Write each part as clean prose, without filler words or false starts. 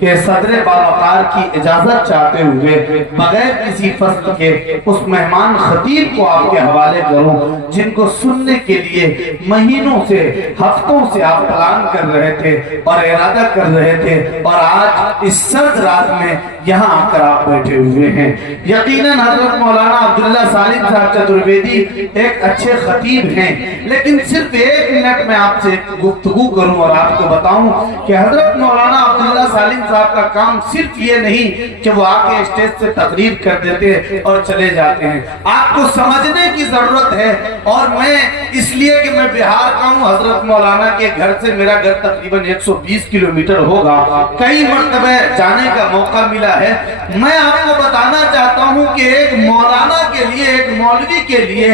कि सदर बावकार की इजाजत चाहते हुए बगैर किसी फसल के उस मेहमान खतीब को आपके हवाले करूं, जिनको सुनने के लिए महीनों से हफ्तों से आप प्लान कर रहे थे और इरादा कर रहे थे, और आज इस सर्द रात में यहाँ आकर आप बैठे हुए हैं। यकीनन हजरत मौलाना अब्दुल्ला सालिम साहब चतुर्वेदी एक अच्छे खतीब हैं, लेकिन सिर्फ 1 मिनट में आपसे गुफ्तगू करूं और आपको बताऊं कि हजरत मौलाना अब्दुल्ला सालिम साहब का काम सिर्फ ये नहीं कि वो आके स्टेज से तकरीर कर देते और चले जाते हैं। आपको समझने की जरूरत है, और मैं इसलिए कि मैं बिहार का हूँ, हजरत मौलाना के घर से मेरा घर तकरीबन 120 किलोमीटर होगा, कई मरतबे जाने का मौका मिला है। मैं आपको बताना चाहता हूँ कि एक मौलाना के लिए, एक मौलवी के लिए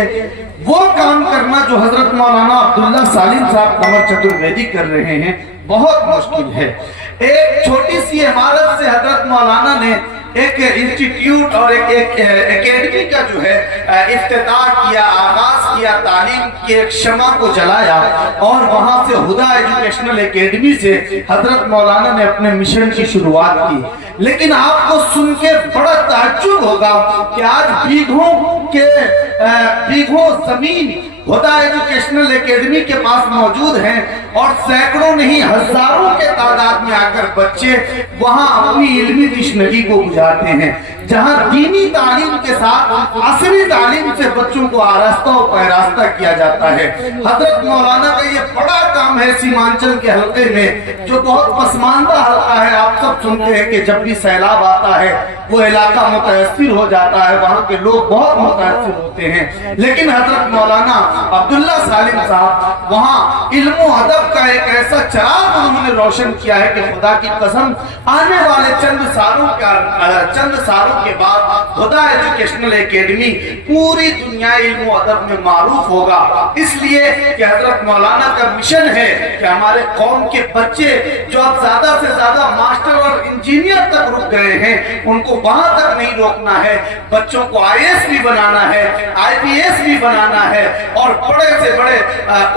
वो काम करना जो हजरत मौलाना अब्दुल्ला सालिम साहब कमर चतुर्वेदी कर रहे हैं बहुत मुश्किल है। एक छोटी सी इमारत से हजरत मौलाना ने एक इंस्टीट्यूट और एक एकेडमी का जो है इफ्तिताह किया, आगाज किया, तालीम की एक शमा को जलाया, और वहां से हुदा एजुकेशनल एकेडमी से हजरत मौलाना ने अपने मिशन की शुरुआत की। लेकिन आपको सुन के बड़ा ताज्जुब होगा कि आज बीघों जमीन हुदा एजुकेशनल एकेडमी के पास मौजूद हैं, और सैकड़ों नहीं हजारों के तादाद में आकर बच्चे वहां अपनी इल्मी तिश्नगी को गुजारते हैं, जहां दीनी तालीम के साथ असली तालीम से बच्चों को आरास्ता और पैरास्ता किया जाता है। हजरत मौलाना का ये बड़ा काम है सीमांचल के हल्के में, जो बहुत पसमानदा हल्का है। आप सब सुनते हैं कि जब भी सैलाब आता है वो इलाका मुतासिर हो जाता है, वहां के लोग बहुत मुतासिर होते हैं, लेकिन हजरत मौलाना अब्दुल्ला सालिम साहब वहाँ इल्म अदब का एक ऐसा चिराग उन्होंने रोशन किया है कि खुदा की कसम आने वाले चंद सालों के बाद खुदा एजुकेशनल एकेडमी पूरी दुनिया इल्म अदब में मारूफ होगा। इसलिए कि हजरत मौलाना का मिशन है कि हमारे कौम के बच्चे जो अब ज्यादा से ज्यादा मास्टर और इंजीनियर तक रुक गए हैं, उनको वहां तक नहीं रोकना है। बच्चों को IAS भी बनाना है, IPS भी बनाना है, और बड़े से बड़े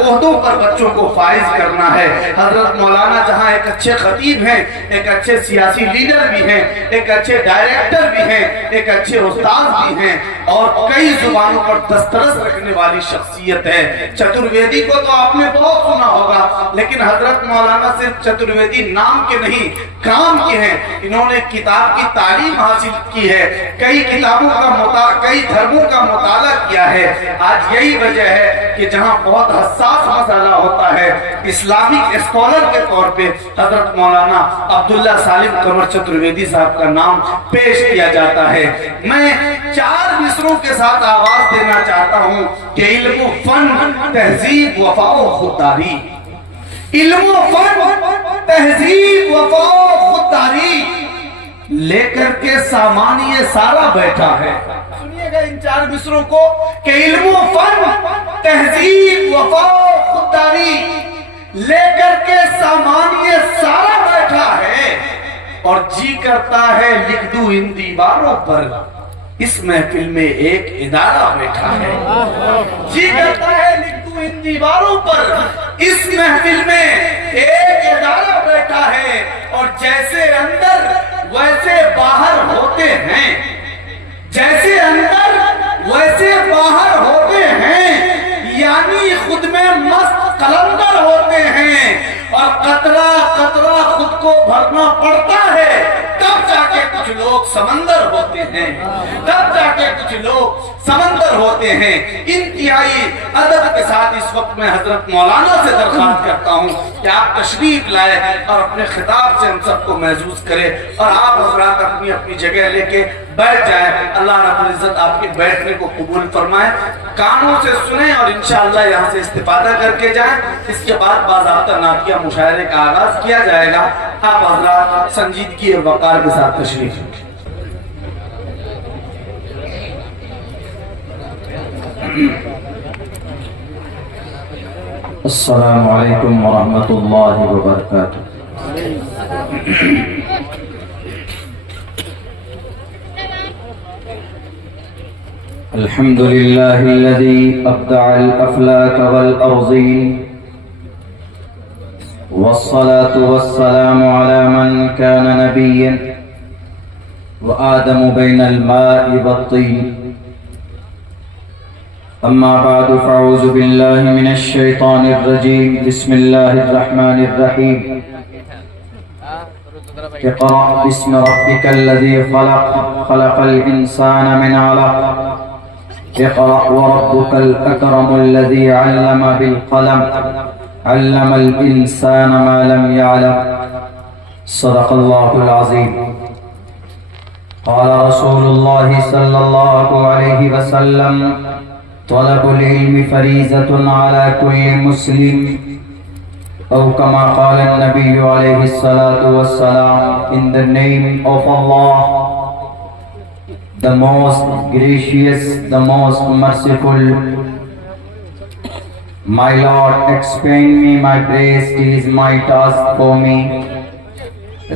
ओहदों पर बच्चों को फाइज करना है। हजरत मौलाना जहां एक अच्छे खतीब हैं, एक अच्छे सियासी लीडर भी हैं, एक अच्छे डायरेक्टर भी हैं, एक अच्छे उस्ताद भी हैं, और कई जुबानों पर दस्तरस रखने वाली शख्सियत है। चतुर्वेदी को तो आपने बहुत सुना होगा, लेकिन हजरत मौलाना सिर्फ चतुर्वेदी नाम के नहीं, काम के हैं। इन्होंने किताब की तालीम हासिल की है, कई किताबों का कई धर्मों का मुताला किया है। आज यही वजह है कि जहां बहुत हसास मसला होता है, इस्लामिक स्कॉलर के तौर पे हजरत मौलाना अब्दुल्ला सालिम कमर चतुर्वेदी साहब का नाम पेश किया जाता है। मैं 4 मिसरों के साथ आवाज देना चाहता हूँ कि इल्म फन तहजीब वफा खुददारी, इल्म फन तहजीब वफा खुददारी लेकर के सामान ये सारा बैठा है। सुनिएगा इन 4 मिसरों को कि इल्म फन तहजीब वफा खुददारी लेकर के सामान ये सारा बैठा है, और जी करता है लिख दूं इन दीवारों पर, इस महफिल में एक इदारा बैठा है। जी करता है लिख दूं इन दीवारों पर, इस महफिल में एक इदारा बैठा है, और जैसे अंदर वैसे बाहर होते हैं, जैसे अंदर वैसे बाहर होते हैं, यानी खुद में मस्त कलंदर होते हैं, और कतरा कतरा खुद को भरना पड़ता है, तब जाके कुछ लोग समंदर होते हैं, तब जाके कुछ लोग समंदर होते हैं। इंतहाई अदब के साथ इस वक्त में हजरत मौलाना से दरख्वास्त करता हूँ कि आप तशरीफ लाए और अपने खिताब से हम सबको महसूस करें, और आप हजरात अपनी अपनी जगह लेके बैठ जाए। अल्लाह रब्बुल इज्जत आपके बैठने को कबूल फरमाए, कानों से सुने और इंशाअल्लाह यहाँ से इस्तिफादा करके जाएं। इसके बाद बाज़ाब्ता नातिया मुशायरे का आगाज किया जाएगा। आप हजरात संजीदगी और वक़ार के साथ तशरीफ रखें। अस्सलामु अलैकुम वरहमतुल्लाहि वबरकातुहू। अल्हम्दुलिल्लाहिल्लज़ी अब्दअल अफ़लाक वल अर्ज़ीन वस्सलातु वस्सलामु अला मन कान नबिय्यन व आदमु बैनल माइ वत्तीन अम्मा बादु फ़अऊज़ु बिल्लाहि मिनश शैतानिर रजीम बिस्मिल्लाहिर रहमानिर रहीम इक़रा बिस्मि रब्बिकल लज़ी ख़लक़ ख़लक़ल इंसान मिन अलक़ इक़रा व रब्बुकल अकरमुल लज़ी अल्लम बिल क़लम अल्लमल इंसान मा लम यअलम सदक़ल्लाहुल अज़ीम। क़ाल रसूलुल्लाहि सल्लल्लाहु अलैहि वसल्लम तलबुल इल्मि फ़रीज़तुन अला कुल्लि मुस्लिम औ कमा क़ाल नबिय्यु अलैहि सलातु वस्सलाम। In the name of Allah, the most gracious, the most merciful. My Lord, expand me my grace, it is my task for me.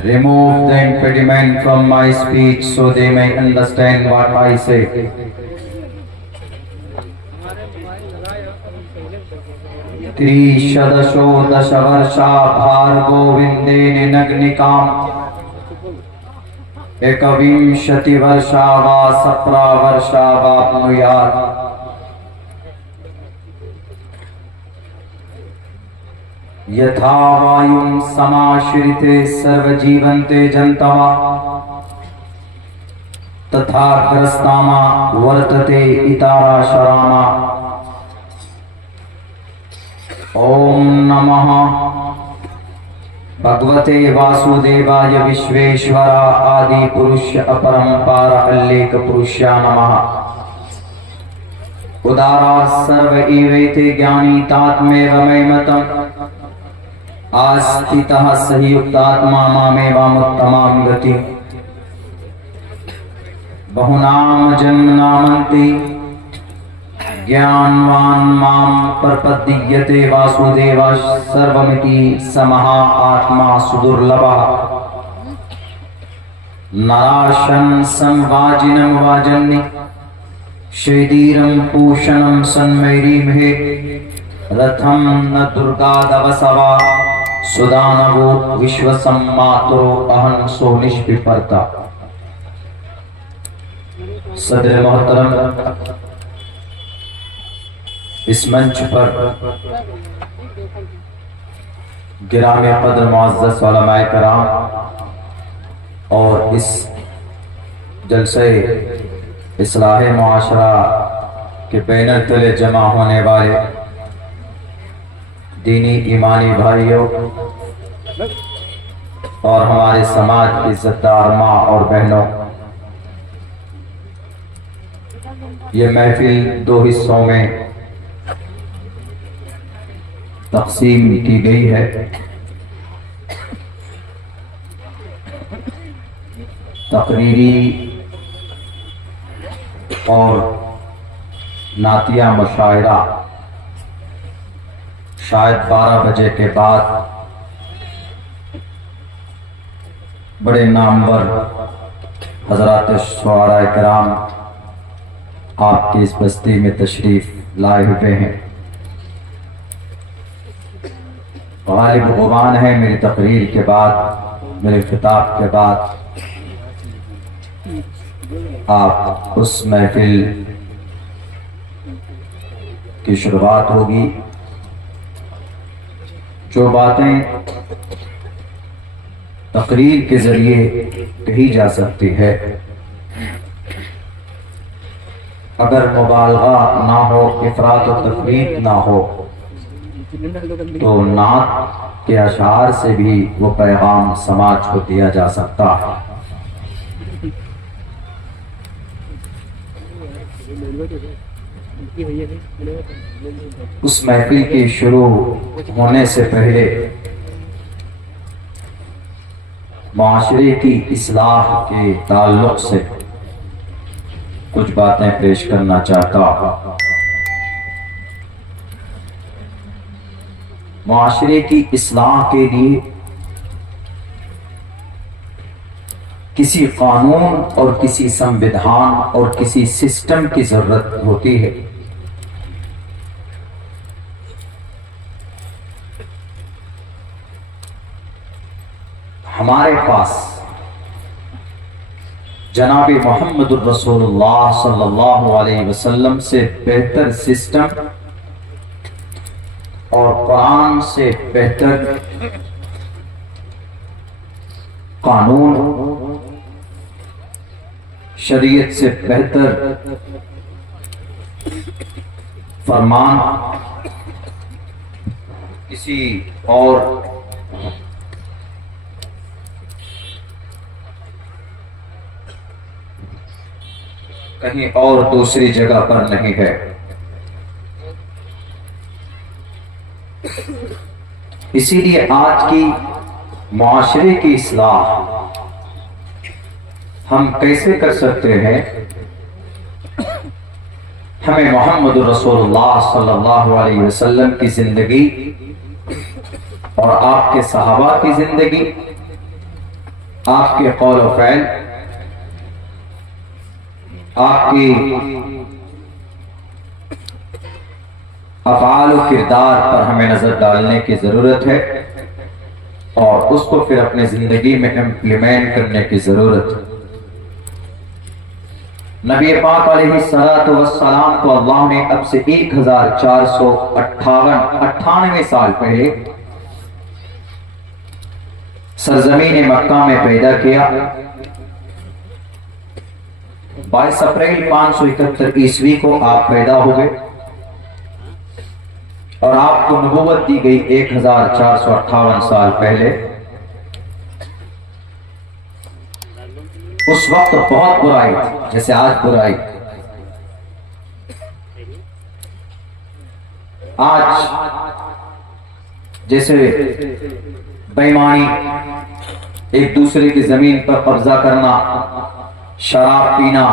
Remove the impediment from my speech so they may understand what I say. त्रिशदशो दशवर्षा भार्गोविन्देन नग्निकाम् एकविंशतिवर्षा वा 17 वर्षा वाप्नुयात्। यथा वायुं समाश्रिते सर्वजीवन्ते जन्तवः तथा ग्रस्तामा वर्तते इतारा शरामा। ओम नमः भगवते वासुदेवाय विश्वेश्वरा आदि पुरुष अपरंपार अल्लेख पुरुषा नमः। उदारा सर्व एवैते ज्ञानी तात्मेव मयमतम् आस्थितः सहियुक्तात्मा मामेवामुत्तमां गतिम्। बहुनाम जन्मनामन्ति ज्ञानवान् मां प्रपद्यते वासुदेवः सर्वमिति समहा आत्मा सुदुर्लभः। नराशं संवाजिनं वाजन्नि शैदीरं पूषणं सन्मैरीमहे रथं न दुर्गादवसवा सुदानवो विश्वसम्मातरो अहं सो निष्पिपर्ता। सदर मोहतरम, इस मंच पर गिरामे कदर मुअज़्ज़ज़ उलमाए कराम और इस जलसे इस्लाहे मुआशरा के बैनर तले जमा होने वाले दीनी ईमानी भाइयों और हमारे समाज की इज्जतदार माँ और बहनों, ये महफिल 2 हिस्सों में तक़सीम की गई है। तकरीरी और नातिया मुशायरा शायद 12 बजे के बाद बड़े नामवर हजरात शुआराए किराम आपकी इस बस्ती में तशरीफ लाए हुए हैं। गालिब गुमान है मेरी तकरीर के बाद, मेरे खिताब के बाद आप उस महफिल की शुरुआत होगी। जो बातें तकरीर के जरिए कही जा सकती है, अगर मुबालगा ना हो, इफरात और तफरीत ना हो, तो नात के अशार से भी वो पैगाम समाज को दिया जा सकता है। उस महफिल की शुरू होने से पहले माशरे की इस्लाह के ताल्लुक से कुछ बातें पेश करना चाहता हूं। माशरे की इस्लाह के लिए किसी कानून और किसी संविधान और किसी सिस्टम की जरूरत होती है। हमारे पास जनाबे मोहम्मद रसूलुल्लाह सल्लल्लाहु अलैहि वसल्लम से बेहतर सिस्टम और कुरान से बेहतर कानून, शरीयत से बेहतर फरमान किसी और कहीं और दूसरी जगह पर नहीं है। इसीलिए आज की मुआशरे की इस्लाह हम कैसे कर सकते हैं? हमें मोहम्मद रसूलुल्लाह सल्लल्लाहु अलैहि वसल्लम की जिंदगी और आपके सहाबा की जिंदगी, आपके कौल व फ़ैल, आपकी अफ़आल व किरदार पर हमें नजर डालने की जरूरत है और उसको फिर अपनी जिंदगी में इम्प्लीमेंट करने की जरूरत है। नबी पाक अलैहिस्सलातु वस्सलाम को अल्लाह ने अब से 1498 साल पहले सरजमीन मक्का में पैदा किया। 22 अप्रैल 571 ईस्वी को आप पैदा हो गए और आपको नबूवत दी गई 1458 साल पहले। उस वक्त बहुत बुराई थी जैसे आज बुराई। आज जैसे बेईमानी, एक दूसरे की जमीन पर कब्जा करना, शराब पीना,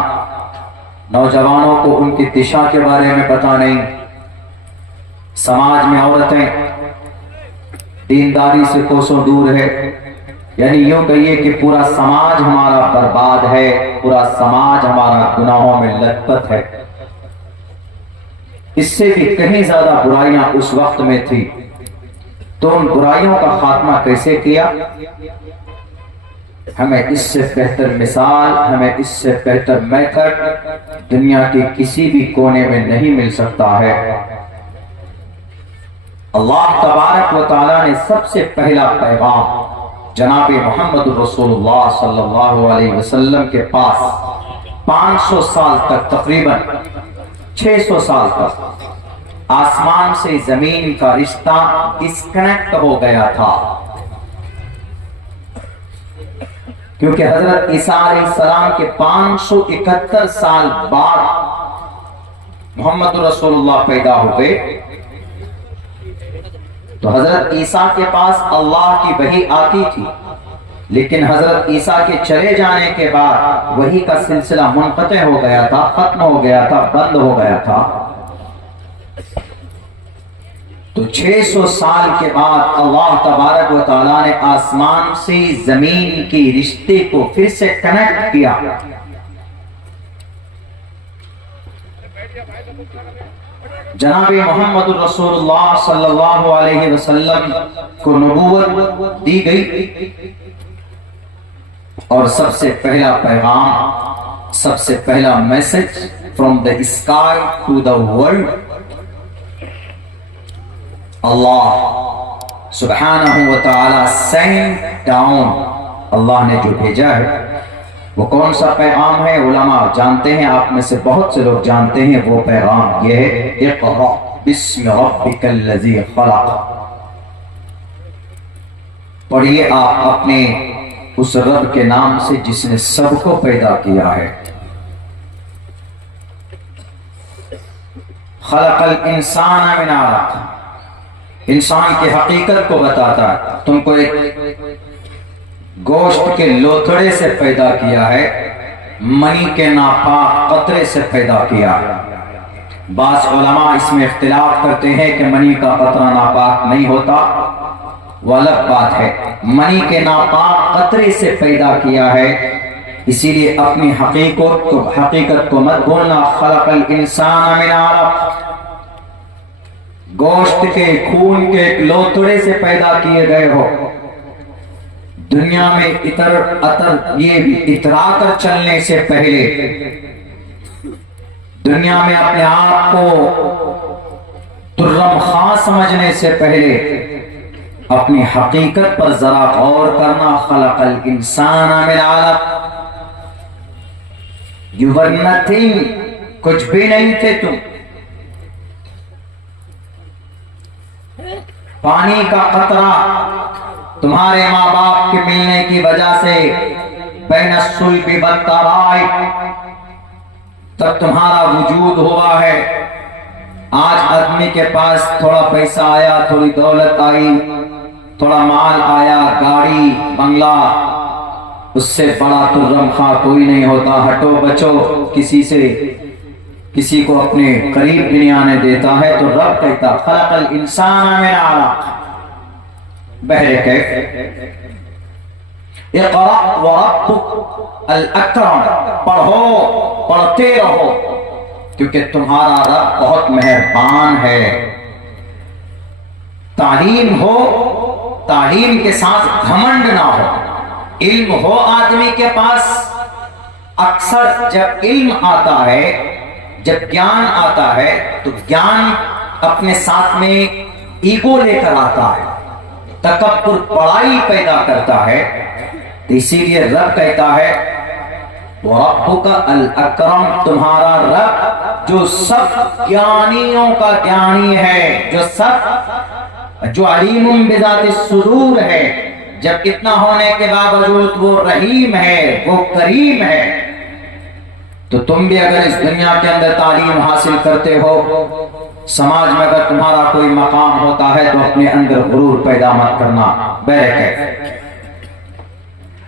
नौजवानों को उनकी दिशा के बारे में पता नहीं, समाज में औरतें दीनदारी से कोसों दूर है। यानी यूं कहिए कि पूरा समाज हमारा बर्बाद है, पूरा समाज हमारा गुनाहों में लथपथ है। इससे भी कहीं ज्यादा बुराइयां उस वक्त में थी। तो उन बुराइयों का खात्मा कैसे किया? हमें इससे बेहतर मिसाल, हमें इससे बेहतर मेथड दुनिया के किसी भी कोने में नहीं मिल सकता है। अल्लाह तबारक व तआला ने सबसे पहला पैगाम जनाबे मोहम्मद रसूलुल्लाह सल्लल्लाहु अलैहि वसल्लम के पास 500 साल तक, तकरीबन 600 साल तक आसमान से जमीन का रिश्ता डिस्कनेक्ट हो गया था, क्योंकि हजरत ईसा अलैहिस्सलाम के 571 साल बाद मोहम्मद रसूलुल्लाह पैदा हो गए। तो हजरत ईसा के पास अल्लाह की वही आती थी, लेकिन हजरत ईसा के चले जाने के बाद वही का सिलसिला मुनक़ते हो गया था, खत्म हो गया था, बंद हो गया था। तो 600 साल के बाद अल्लाह तबारक व तआला ने आसमान से जमीन के रिश्ते को फिर से कनेक्ट किया। जनाबे मोहम्मद रसूलुल्लाह सल्लल्लाहु अलैहि वसल्लम को नबूवत दी गई और सबसे पहला पैगाम, सबसे पहला message from the sky to the world, Allah सुब्हानहू व तआला सेंड डाउन, अल्लाह ने जो भेजा है वो कौन सा पैगाम है? उलमा जानते हैं, आप में से बहुत से लोग जानते हैं। वो पैगाम ये है, इक़रा बिस्मि रब्बिकल लज़ी खलक़। पढ़िए आप अपने उस रब के नाम से जिसने सबको पैदा किया है। खलक़ल इंसान मिन अलक़, इंसान की हकीकत को बताता है। तुमको एक गोश्त के लोथड़े से पैदा किया है, मनी के नापाक कतरे से पैदा किया। बास उलमा इसमें इख्तिलाफ करते हैं कि मनी का कतरा नापाक नहीं होता, वो अलग बात है। मनी के नापाक कतरे से पैदा किया है, इसीलिए अपनी हकीकत को मत भूलना। खलक़ल इंसान मिन अलक़, गोश्त के खून के एक लोथड़े से पैदा किए गए हो। दुनिया में इतर अतर ये इतरा कर चलने से पहले, दुनिया में अपने आप को तुर्रम खां समझने से पहले अपनी हकीकत पर जरा गौर करना। खलकल इंसान मिन अलक, यू वर नथिंग, कुछ भी नहीं थे तुम। पानी का कतरा तुम्हारे माँ बाप के मिलने की वजह से बैनस्सुल्बि वत्तराई तब तुम्हारा वजूद हुआ है। आज आदमी के पास थोड़ा पैसा आया, थोड़ी दौलत आई, थोड़ा माल आया, गाड़ी बंगला, उससे बड़ा तुर्रम खां कोई नहीं होता। हटो बचो किसी से, किसी को अपने करीब भी नहीं आने देता है। तो रब कहता खलकल इंसान मिन अलक, बहरे कैफ इक़रा व रब्बुकल अकरम, पढ़ो पढ़ते रहो क्योंकि तुम्हारा रब बहुत मेहरबान है। तालीम हो, तालीम के साथ घमंड ना हो। इल्म हो आदमी के पास, अक्सर जब इल्म आता है, जब ज्ञान आता है तो ज्ञान अपने साथ में ईगो लेकर आता है, तकब्बुर बड़ाई पैदा करता है। तो इसीलिए रब कहता है वरब्बुकल अकरम, तुम्हारा रब जो सब ज्ञानियों का ज्ञानी है, जो अलीमुम बिज़ातिस सुदूर है। जब इतना होने के बावजूद वो रहीम है, वो करीम है। तो तुम भी अगर इस दुनिया के अंदर तालीम हासिल करते हो, समाज में अगर तुम्हारा कोई मकाम होता है तो अपने अंदर गुरूर पैदा मत करना। बैरक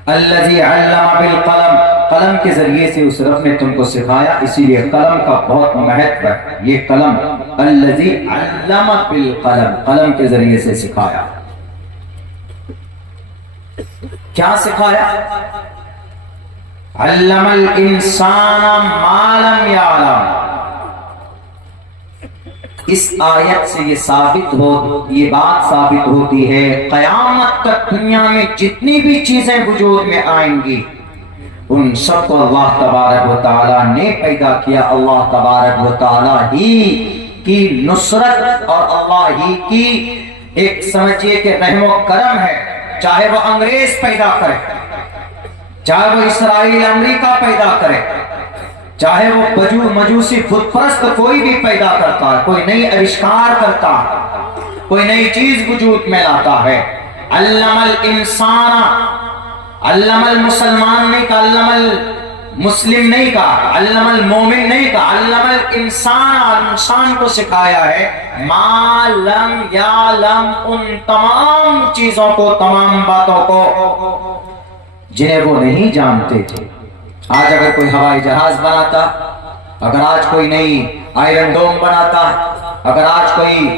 अल्लज़ी अल्लम बिल कलम, कलम के जरिए से उस रब ने तुमको सिखाया, इसीलिए कलम का बहुत महत्व है। ये कलम अल्लज़ी अल्लम बिल कलम, कलम के जरिए से सिखाया। क्या सिखाया? अल्लमल इंसान मा लम यअलम। इस आयत से ये बात साबित होती है, कयामत तक दुनिया में जितनी भी चीजें वजूद में आएंगी उन सबको अल्लाह तबारक व तआला ने पैदा किया। अल्लाह तबारक व तआला ही की नुसरत और अल्लाह ही की एक समझिए कि रहमो करम है। चाहे वो अंग्रेज पैदा करे, चाहे वो इसराइल अमेरिका पैदा करे, चाहे वो मजूसी खुदपरस्त कोई भी पैदा करता है, कोई नई आविष्कार करता है, कोई नई चीज वजूद में लाता है। अल्लमल इंसाना, अल्लमल मुसलमान नहीं कहा, अल्लमल मुस्लिम नहीं कहा, अल्लमल मोमिन नहीं कहा, अल्लमल इंसान, इंसान को सिखाया है मा लम यालम, उन तमाम चीजों को, तमाम बातों को जिन्हें वो नहीं जानते थे। आज अगर कोई हवाई जहाज बनाता, अगर आज कोई नई आयरन डोम बनाता, अगर आज कोई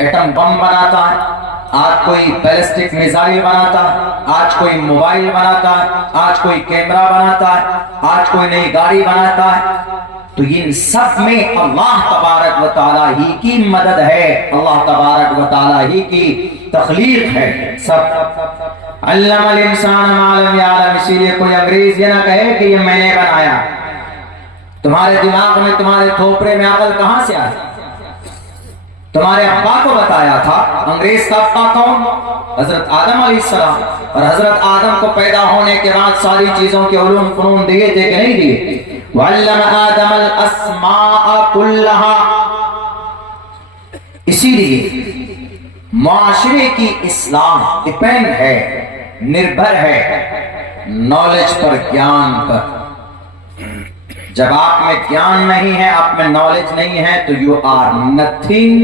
एटम बम बनाता है, आज कोई बैलिस्टिक मिसाइल बनाता है, आज कोई मोबाइल बनाता है, आज कोई कैमरा बनाता है, आज कोई नई गाड़ी बनाता है, तो इन सब में अल्लाह तबारक व तआला ही की मदद है, अल्लाह तबारक व तआला ही की तख्लीक है सब। अल्लमल इंसान मा लम यअलम, इसीलिए कोई अंग्रेज ये ना कहे कि ये मैंने बनाया। तुम्हारे दिमाग में, तुम्हारे थोपड़े में अकल कहां से आई? तुम्हारे अब्बा को बताया था। अंग्रेज का अब्बा कौन? हजरत आदम अलैहिस्सलाम। और हजरत आदम को पैदा होने के बाद सारी चीजों के उलूम फनून दिए थे कि नहीं दिए? वअल्लम आदमल अस्माअ कुल्लहा। इसीलिए माशरे की इस्लाम डिपेंड है, निर्भर है नॉलेज पर, ज्ञान पर। जब आप में ज्ञान नहीं है, आप में नॉलेज नहीं है, तो यू आर नथिंग,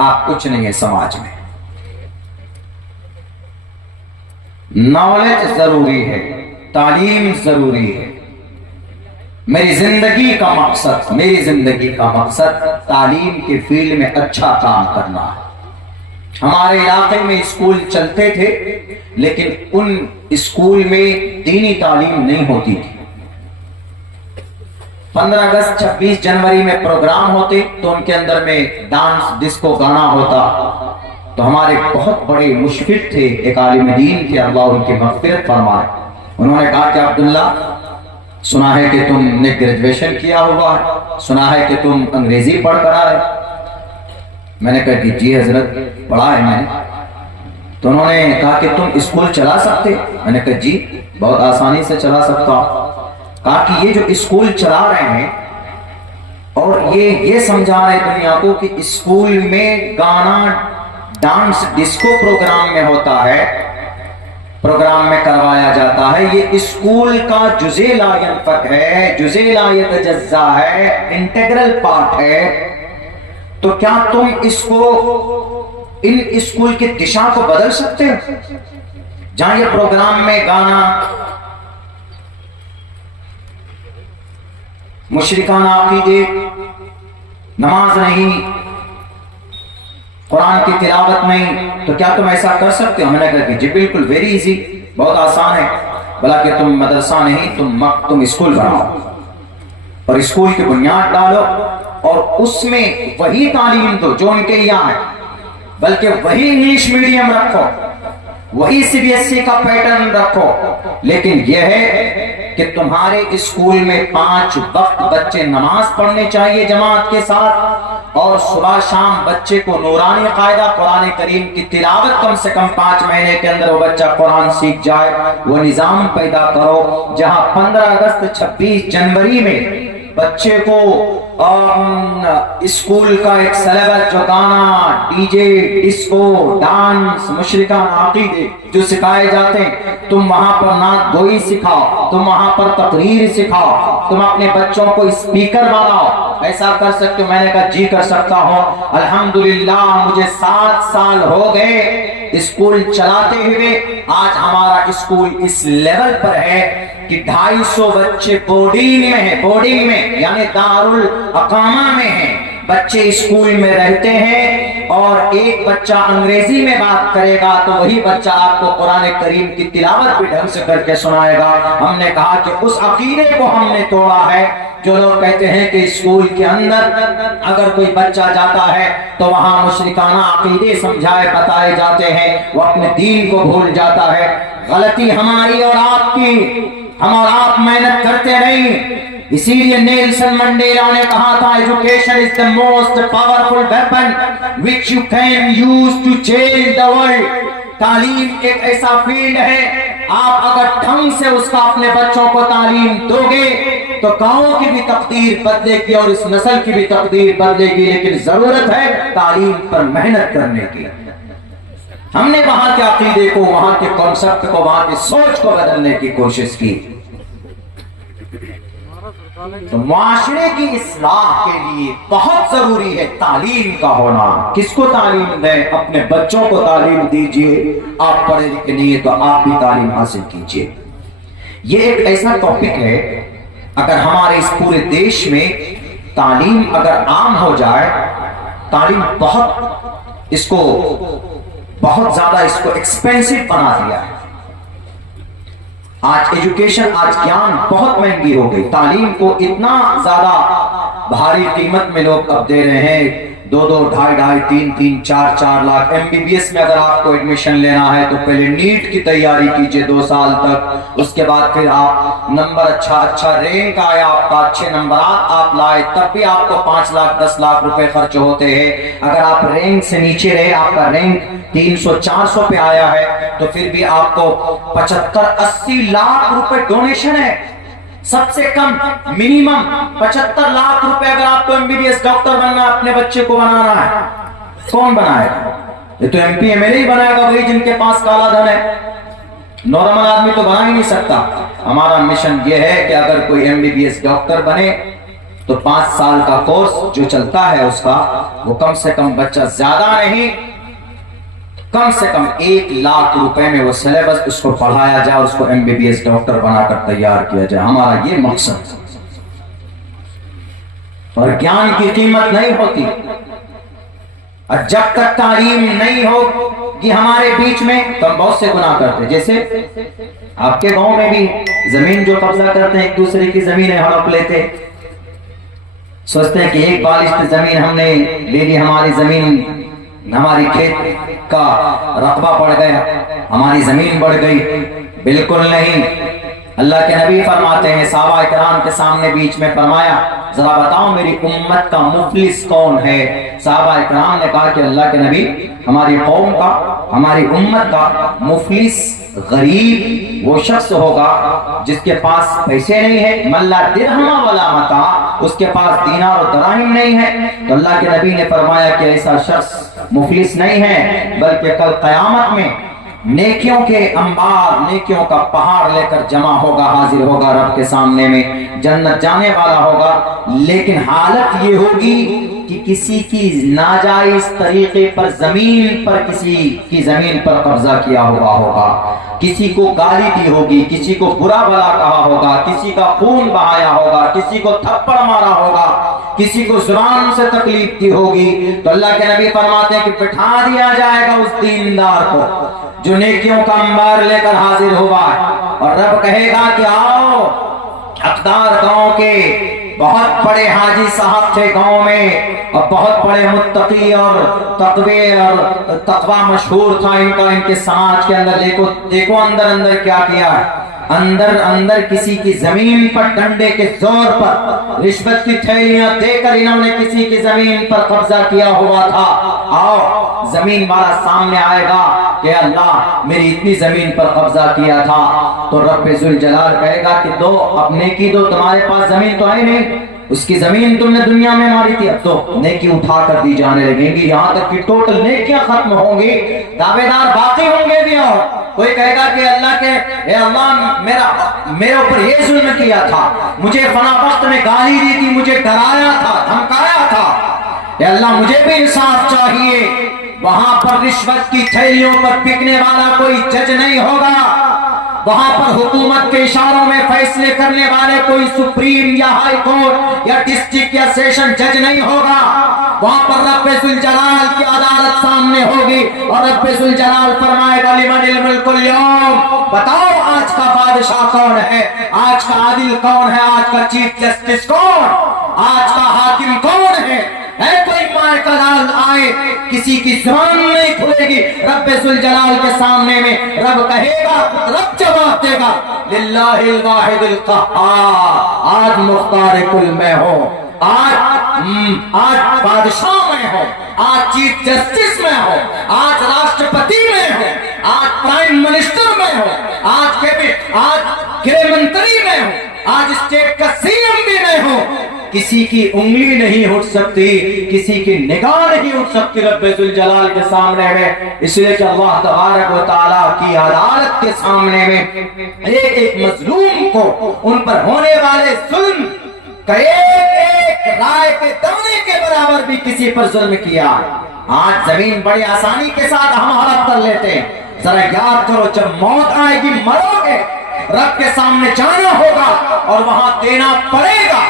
आप कुछ नहीं है समाज में। नॉलेज जरूरी है, तालीम जरूरी है। मेरी जिंदगी का मकसद तालीम के फील्ड में अच्छा काम करना है। हमारे इलाके में स्कूल चलते थे, लेकिन उन स्कूल में दीनी तालीम नहीं होती थी। 15 अगस्त 26 जनवरी में प्रोग्राम होते तो उनके अंदर में डांस, डिस्को, गाना होता, तो हमारे बहुत बड़े मुशफिक थे, एक आलिम दीन थे, अल्लाह उनकी मग़फ़िरत फरमाए। उन्होंने कहा कि अब्दुल्ला, सुना है कि तुमने ग्रेजुएशन किया हुआ है, सुना है कि तुम अंग्रेजी पढ़ कर आए। मैंने कहा कि जी हजरत, पढ़ा है मैंने। तो उन्होंने कहा कि तुम स्कूल चला सकते? मैंने कहा जी, बहुत आसानी से चला सकता हूं। कहा कि ये जो स्कूल चला रहे हैं और ये समझा रहे दुनिया को कि स्कूल में गाना, डांस, डिस्को प्रोग्राम में होता है, प्रोग्राम में करवाया जाता है, ये स्कूल का जुज़े ला यंफक है, जुज़े ला यतजज़्ज़ा है, इंटीग्रल पार्ट है। तो क्या तुम इसको, इन स्कूल की दिशा को बदल सकते हो? जहां ये प्रोग्राम में गाना, मुशरिकाना अकीदे, नमाज नहीं, कुरान की तिलावत नहीं, तो क्या तुम ऐसा कर सकते हो? मैंने कहा कि जी बिल्कुल, वेरी इजी, बहुत आसान है। बोला कि तुम मदरसा नहीं, तुम स्कूल बनाओ और स्कूल की बुनियाद डालो और उसमें वही तालीम दो जो उनके यहाँ है, बल्कि वही इंग्लिश मीडियम रखो, वही सीबीएसई का पैटर्न रखो। लेकिन यह है कि तुम्हारे स्कूल में 5 वक्त बच्चे नमाज पढ़ने चाहिए जमात के साथ, और सुबह शाम बच्चे को नूरानी कायदा कुरान करीम की तिलावत कम से कम 5 महीने के अंदर वो बच्चा कुरान सीख जाए। वो निजाम पैदा करो जहां 15 अगस्त 26 जनवरी में बच्चे को स्कूल का एक सिलेबस, जो गाना, डीजे, डिस्को, डांस, मुशरिकाना अकीदे जो सिखाए जाते हैं, तुम वहां पर नात गोई सिखाओ, तुम वहां पर तकरीर सिखाओ, तुम अपने बच्चों को स्पीकर बनाओ। ऐसा कर सकते हो? मैंने कहा जी कर सकता हूं। अल्हम्दुलिल्लाह, मुझे 7 साल हो गए स्कूल चलाते हुए। आज हमारा स्कूल इस लेवल पर है कि 250 बच्चे बोर्डिंग में है, बोर्डिंग में यानी दारुल अकामा में है, बच्चे स्कूल में रहते हैं। और एक बच्चा अंग्रेजी में बात करेगा तो वही बच्चा आपको कुरान करीम की तिलावत भी ढंग से करके सुनाएगा। हमने कहा कि उस अकीदे को हमने तोड़ा है। जो लोग कहते हैं कि स्कूल के अंदर अगर कोई बच्चा जाता है तो वहां मुशरिकाना अकीदे समझाए बताए जाते हैं, वो अपने दीन को भूल जाता है। गलती हमारी और आपकी, हम और आप मेहनत करते नहीं। इसीलिए नेल्सन मंडेला ने कहा था, education is the most powerful weapon which you can use to change the world. तालीम एक ऐसा फील्ड है, आप अगर ढंग से उसका अपने बच्चों को तालीम दोगे तो गांव की भी तकदीर बदलेगी और इस नस्ल की भी तकदीर बदलेगी। लेकिन जरूरत है तालीम पर मेहनत करने की। हमने वहां के अकीदे को, वहां के कॉन्सेप्ट को, वहां की सोच को बदलने की कोशिश की। तो मुआशरे की इस्लाह के लिए बहुत जरूरी है तालीम का होना। किसको तालीम दें? अपने बच्चों को तालीम दीजिए। आप पढ़े लिखे नहीं है तो आप भी तालीम हासिल कीजिए। ये एक ऐसा टॉपिक है, अगर हमारे इस पूरे देश में तालीम अगर आम हो जाए, तालीम बहुत ज्यादा इसको एक्सपेंसिव बना दिया है। आज एजुकेशन, आज ज्ञान बहुत महंगी हो गई। तालीम को इतना ज्यादा भारी कीमत में लोग अब दे रहे हैं, 2-2, 2.5, 3-3, 4-4 लाख। एमबीबीएस में अगर आपको एडमिशन लेना है तो पहले नीट की तैयारी कीजिए 2 साल तक, उसके बाद फिर आप नंबर अच्छा रैंक आया आपका, अच्छे नंबर आप लाए, तब भी आपको 5 लाख 10 लाख रुपए खर्च होते हैं। अगर आप रैंक से नीचे रहे, आपका रैंक 300-400 पे आया है, तो फिर भी आपको 75-80 लाख रुपए डोनेशन है। सबसे कम मिनिमम 75 लाख रुपए अगर आपको एमबीबीएस डॉक्टर बनना, अपने बच्चे को बनाना है, कौन बनाएगा? ये तो एमपी एमएलए ही बनाएगा, वही जिनके पास काला धन है। नॉर्मल आदमी तो बना ही नहीं सकता। हमारा मिशन ये है कि अगर कोई एमबीबीएस डॉक्टर बने तो 5 साल का कोर्स जो चलता है उसका, वो कम से कम बच्चा, ज्यादा नहीं, कम से कम 1 लाख रुपए में वो सिलेबस उसको पढ़ाया जाए, उसको एमबीबीएस डॉक्टर बनाकर तैयार किया जाए। हमारा ये मकसद। और ज्ञान की कीमत नहीं होती, और जब तक तालीम नहीं होगी हमारे बीच में, तो हम बहुत से गुनाह करते। जैसे आपके गांव में भी जमीन जो कब्जा करते हैं, एक दूसरे की जमीनें हड़प लेते, सोचते हैं कि एक बालिश जमीन हमने ले ली, हमारी जमीन हमारी खेत का रकबा बढ़ गया, हमारी जमीन बढ़ गई? बिल्कुल नहीं। अल्लाह के नबी फरमाते हैं, सहाबा इकराम के सामने बीच में फरमाया, जरा बताओ मेरी उम्मत का मुफलिस कौन है? सहाबा इकराम ने कहा कि अल्लाह के नबी, हमारी कौम का, हमारी उम्मत का मुफलिस गरीब वो शख्स होगा जिसके पास पैसे नहीं है, मल्ला दिरहमा वाला मता, उसके पास दीनार और दराहिम नहीं है। तो अल्लाह के नबी ने फरमाया कि ऐसा शख्स मुफलिस नहीं है, बल्कि कल क़यामत में नेकियों के अंबार, नेकियों का पहाड़ लेकर जमा होगा, हाजिर होगा रब के सामने में, जन्नत जाने वाला होगा। लेकिन हालत ये होगी कि किसी की नाजायज तरीके पर जमीन पर, किसी की जमीन पर कब्जा किया हुआ होगा, किसी को गाली दी होगी, किसी को बुरा भला कहा होगा, किसी का खून बहाया होगा, किसी को थप्पड़ मारा होगा, किसी को जुबान से तकलीफ दी होगी। तो अल्लाह के नबी फरमाते हैं कि बिठा दिया जाएगा उस दीनदार को जो नेकियों का अंबार लेकर हाजिर हुआ है, और रब कहेगा कि आओ। हकदार गांव के बहुत बड़े हाजी साहब थे गांव में, और बहुत बड़े मुत्तकी और तकवे और तकवा मशहूर था इनका, इनके समाज के अंदर। देखो अंदर अंदर क्या किया है। अंदर अंदर किसी की जमीन पर डंडे के जोर पर रिश्वत की थैलियां देकर इन्होंने किसी की जमीन पर कब्जा किया हुआ था। आओ, जमीन वाला सामने आएगा कि अल्लाह मेरी इतनी जमीन पर कब्जा किया था। तो रब्बे जुल जलाल कहेगा कि दो, अपने की दो, तुम्हारे पास जमीन तो है नहीं, उसकी जमीन तुमने दुनिया में मारी थी, अब तो नेकी उठा कर दी जाने लगेंगी, यहाँ तक कि टोटल नेकियां खत्म होंगी, दावेदार बाकी होंगे भी। और कोई कहेगा कि अल्लाह के, ए अल्लाह मेरे ऊपर ये जुल्म किया था, मुझे फला वक्त में गाली दी थी, मुझे डराया था, धमकाया था, ए अल्लाह मुझे भी इंसाफ चाहिए। वहां पर रिश्वत की थैलियों पर बिकने वाला कोई जज नहीं होगा, वहां पर हुकूमत के इशारों में फैसले करने वाले कोई सुप्रीम या हाई कोर्ट या डिस्ट्रिक्ट या सेशन जज नहीं होगा। वहां पर रब्बे जुल जलाल की अदालत सामने होगी, और रब्बे जुल जलाल फरमाएगा, लिमनिल मुल्कुल यौम, बताओ आज का बादशाह कौन है, आज का आदिल कौन है, आज का चीफ जस्टिस कौन, आज का हाकिम कौन है? कोई माए का लाल आए, किसी की जुबान नहीं खुलेगी रब्बे जुल जलाल के सामने में। रब कहेगा, रब जवाब देगा, लिल्लाहिल वाहिदिल क़हार, आज मुख्तार कुल मैं हूं, आज बादशाह में हो, आज चीफ जस्टिस में हो, आज राष्ट्रपति में हो, आज प्राइम मिनिस्टर में हो, आज गृह मंत्री में हो, आज स्टेट का सीएम भी में हो। किसी की उंगली नहीं उठ सकती, किसी की निगाह नहीं उठ सकती रब्बे जुल जलाल के सामने में। इसलिए कि अल्लाह तबारक व तआला की अदालत के सामने में एक एक मजलूम को उन पर होने वाले जुल्म का एक राय के दाने के बराबर भी किसी पर जुल्म किया। आज जमीन बड़ी आसानी के साथ हम हड़प कर लेते हैं। जरा याद करो, जब मौत आएगी, मरोगे, रब के सामने जाना होगा और वहां देना पड़ेगा।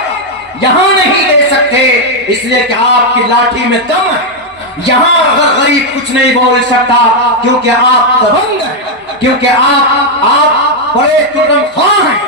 यहां नहीं दे सकते, इसलिए कि आपकी लाठी में दम है। यहां अगर गरीब कुछ नहीं बोल सकता, क्योंकि आप दबंग हैं, क्योंकि आप बड़े तुर्रम खां हैं,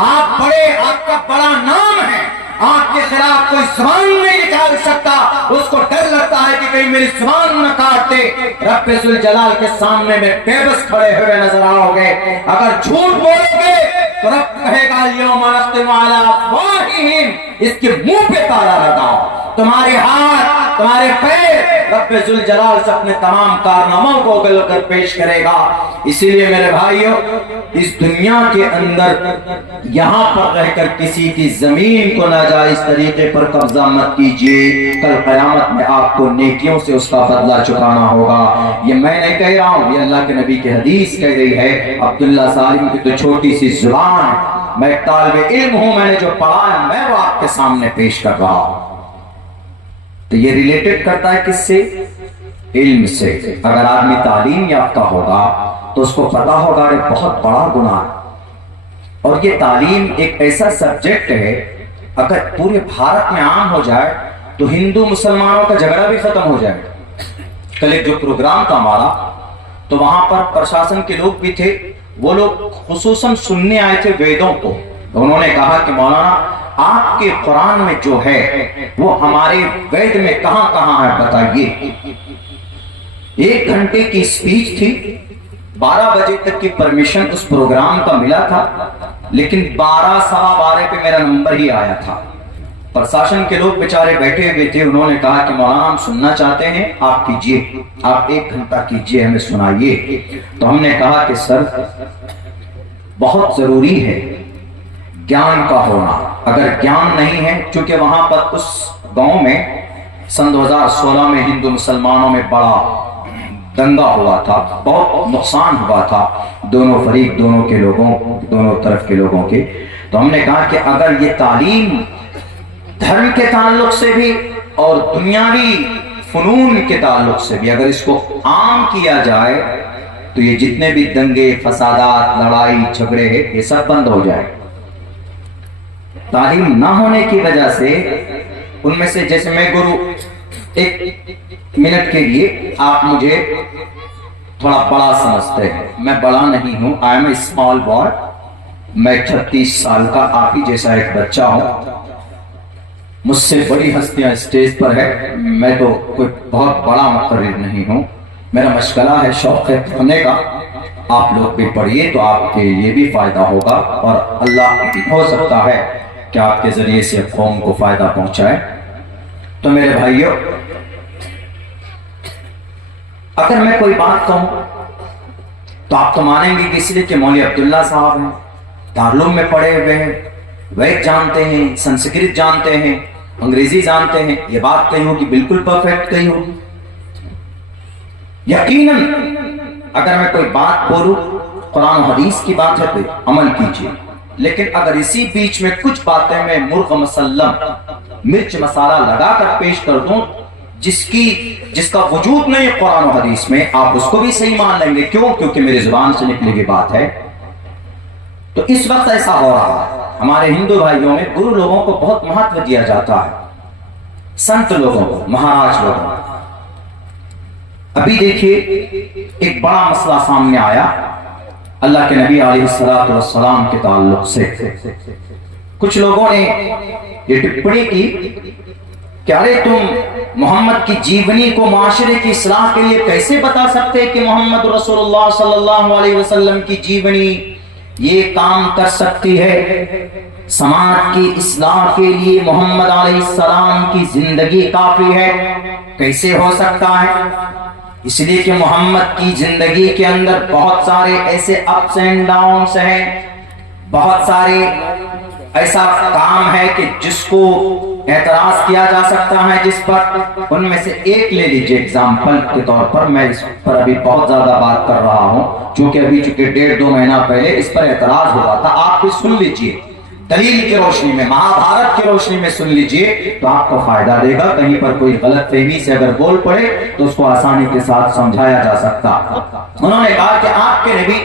आप बड़े, आपका बड़ा नाम है, आपके खिलाफ कोई जुबान नहीं निकाल सकता। उसको डर लगता है कि कहीं मेरी जुबान न काट दे। रब्बे जुल जलाल के सामने में बेबस खड़े हुए नजर आओगे। अगर झूठ बोलोगे तो रब कहेगा, यौम नख्तिमु अला अफ़वाहिहिम, इसके मुंह पे ताला लगाओ। तुम्हारे हाथ, तुम्हारे पैर रब्बे जुल जलाल से अपने तमाम कारनामों को उगलकर पेश करेगा। इसीलिए मेरे भाइयों, इस दुनिया के अंदर यहाँ पर रहकर किसी की जमीन को नाजायज तरीके पर कब्जा मत कीजिए। कल क़यामत में आपको नेकियों से उसका बदला चुकाना होगा। ये मैं नहीं कह रहा हूँ, ये अल्लाह के नबी की हदीस कह रही है। अब्दुल्ला सालिम की तो छोटी सी जुबान है, मैं तालिबे इल्म हूँ, मैंने जो पढ़ा है मैं वो आपके सामने पेश कर रहा हूँ। तो ये रिलेटेड करता है किससे? इल्म से। अगर आदमी तालीम याफ्ता होगा तो उसको पता होगा अरे बहुत बड़ा गुनाह है। और ये तालीम एक ऐसा सब्जेक्ट है, अगर पूरे भारत में आम हो जाए तो हिंदू मुसलमानों का झगड़ा भी खत्म हो जाएगा। कल एक जो प्रोग्राम था हमारा, तो वहां पर प्रशासन के लोग भी थे। वो लोग खुसूसन सुनने आए थे वेदों को। तो उन्होंने कहा कि मौलाना, आपके कुरान में जो है वो हमारे वेद में कहां कहां है बताइए। 1 घंटे की स्पीच थी। 12 बजे तक की परमिशन उस प्रोग्राम का मिला था, लेकिन 12 सवा 12 पे मेरा नंबर ही आया था। प्रशासन के लोग बेचारे बैठे हुए थे, उन्होंने कहा कि मौलाना हम सुनना चाहते हैं, आप कीजिए, आप 1 घंटा कीजिए, हमें सुनाइए। तो हमने कहा कि सर बहुत जरूरी है ज्ञान का होना, अगर ज्ञान नहीं है, क्योंकि वहां पर उस गांव में सन 2016 में हिंदू मुसलमानों में बड़ा दंगा हुआ था, बहुत नुकसान हुआ था दोनों फरीक, दोनों के लोगों, दोनों तरफ के लोगों के। तो हमने कहा कि अगर ये तालीम धर्म के ताल्लुक से भी और दुनियावी फनून के ताल्लुक से भी अगर इसको आम किया जाए तो ये जितने भी दंगे, फसादात, लड़ाई झगड़े हैं, ये सब बंद हो जाए। तालीम ना होने की वजह से उनमें से, जैसे मैं गुरु, 1 मिनट के लिए आप मुझे थोड़ा बड़ा समझते हैं, मैं बड़ा नहीं हूं, I am a small boy, मैं 36 साल का आप ही जैसा एक बच्चा हूं। मुझसे बड़ी हस्तियां स्टेज पर है, मैं तो कोई बहुत बड़ा मुकर्रिर नहीं हूं, मेरा मशगला है, शौक है पढ़ने का। आप लोग भी पढ़िए तो आपके ये भी फायदा होगा, और अल्लाह हो सकता है कि आपके जरिए से कौम को फायदा पहुंचाए। तो मेरे भाइयों, अगर मैं कोई बात कहूं तो आप तो मानेंगे कि इसलिए कि मौलवी अब्दुल्ला साहब हैं, दारुल में पढ़े हुए हैं, वैद जानते हैं, संस्कृत जानते हैं, अंग्रेजी जानते हैं, ये बात कही होगी, बिल्कुल परफेक्ट कही होगी। यकीनन अगर मैं कोई बात बोलूं, कुरान हदीस की बात है तो अमल कीजिए, लेकिन अगर इसी बीच में कुछ बातें मैं मुर्ग मसल्लम, मिर्च मसाला लगाकर पेश कर दूं जिसका वजूद नहीं है कुरान और हदीस में, आप उसको भी सही मान लेंगे। क्यों? क्योंकि मेरी जुबान से निकली हुई बात है। तो इस वक्त ऐसा हो रहा है, हमारे हिंदू भाइयों में गुरु लोगों को बहुत महत्व दिया जाता है, संत लोगों को, महाराज लोगों को। अभी देखिए एक बड़ा मसला सामने आया अल्लाह के नबी अलैहिस्सलातु वस्सलाम के ताल्लुक से। कुछ लोगों ने ये टिप्पणी की कि अरे तुम मोहम्मद की जीवनी को माशरे की इस्लाह के लिए कैसे बता सकते कि मोहम्मद रसूलुल्लाह सल्लल्लाहु अलैहि वसल्लम की जीवनी ये काम कर सकती है, समाज की इस्लाह के लिए मोहम्मद अलैहिस्सलाम की जिंदगी काफी है, कैसे हो सकता है? इसलिए कि मोहम्मद की जिंदगी के अंदर बहुत सारे ऐसे अप्स एंड डाउन्स हैं, बहुत सारे ऐसा काम है कि जिसको एतराज किया जा सकता है, जिस पर, उनमें से एक ले लीजिए एग्जाम्पल के तौर पर। मैं इस पर अभी बहुत ज्यादा बात कर रहा हूं, क्योंकि अभी चूंकि 1.5-2 महीना पहले इस पर एतराज हुआ था। आप भी सुन लीजिए, दलील की रोशनी में, महाभारत की रोशनी में सुन लीजिए तो आपको फायदा देगा। कहीं पर कोई गलत फहमी से अगर बोल पड़े तो उसको आसानी के साथ समझाया जा सकता। उन्होंने कहा कि आपके नबी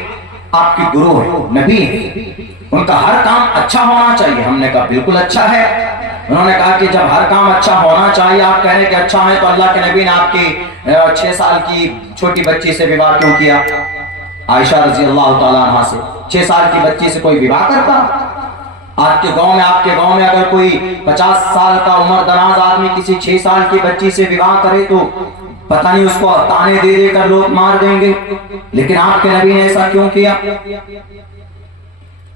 आपके गुरु है, नबी है, उनका हर काम अच्छा होना चाहिए। हमने कहा बिल्कुल अच्छा है। उन्होंने कहा कि जब हर काम अच्छा होना चाहिए, आप कह रहे हैं कि अच्छा है, तो अल्लाह के नबी ने आपकी 6 साल की छोटी बच्ची से विवाह क्यों किया? आयशा रजी अल्लाह तआला अन्हा से 6 साल की बच्ची से कोई विवाह करता? आपके गांव में अगर कोई 50 साल का उम्र दराज आदमी किसी 6 साल की बच्ची से विवाह करे तो पता नहीं उसको ताने दे देकर लोग मार देंगे, लेकिन आपके नबी ने ऐसा क्यों किया?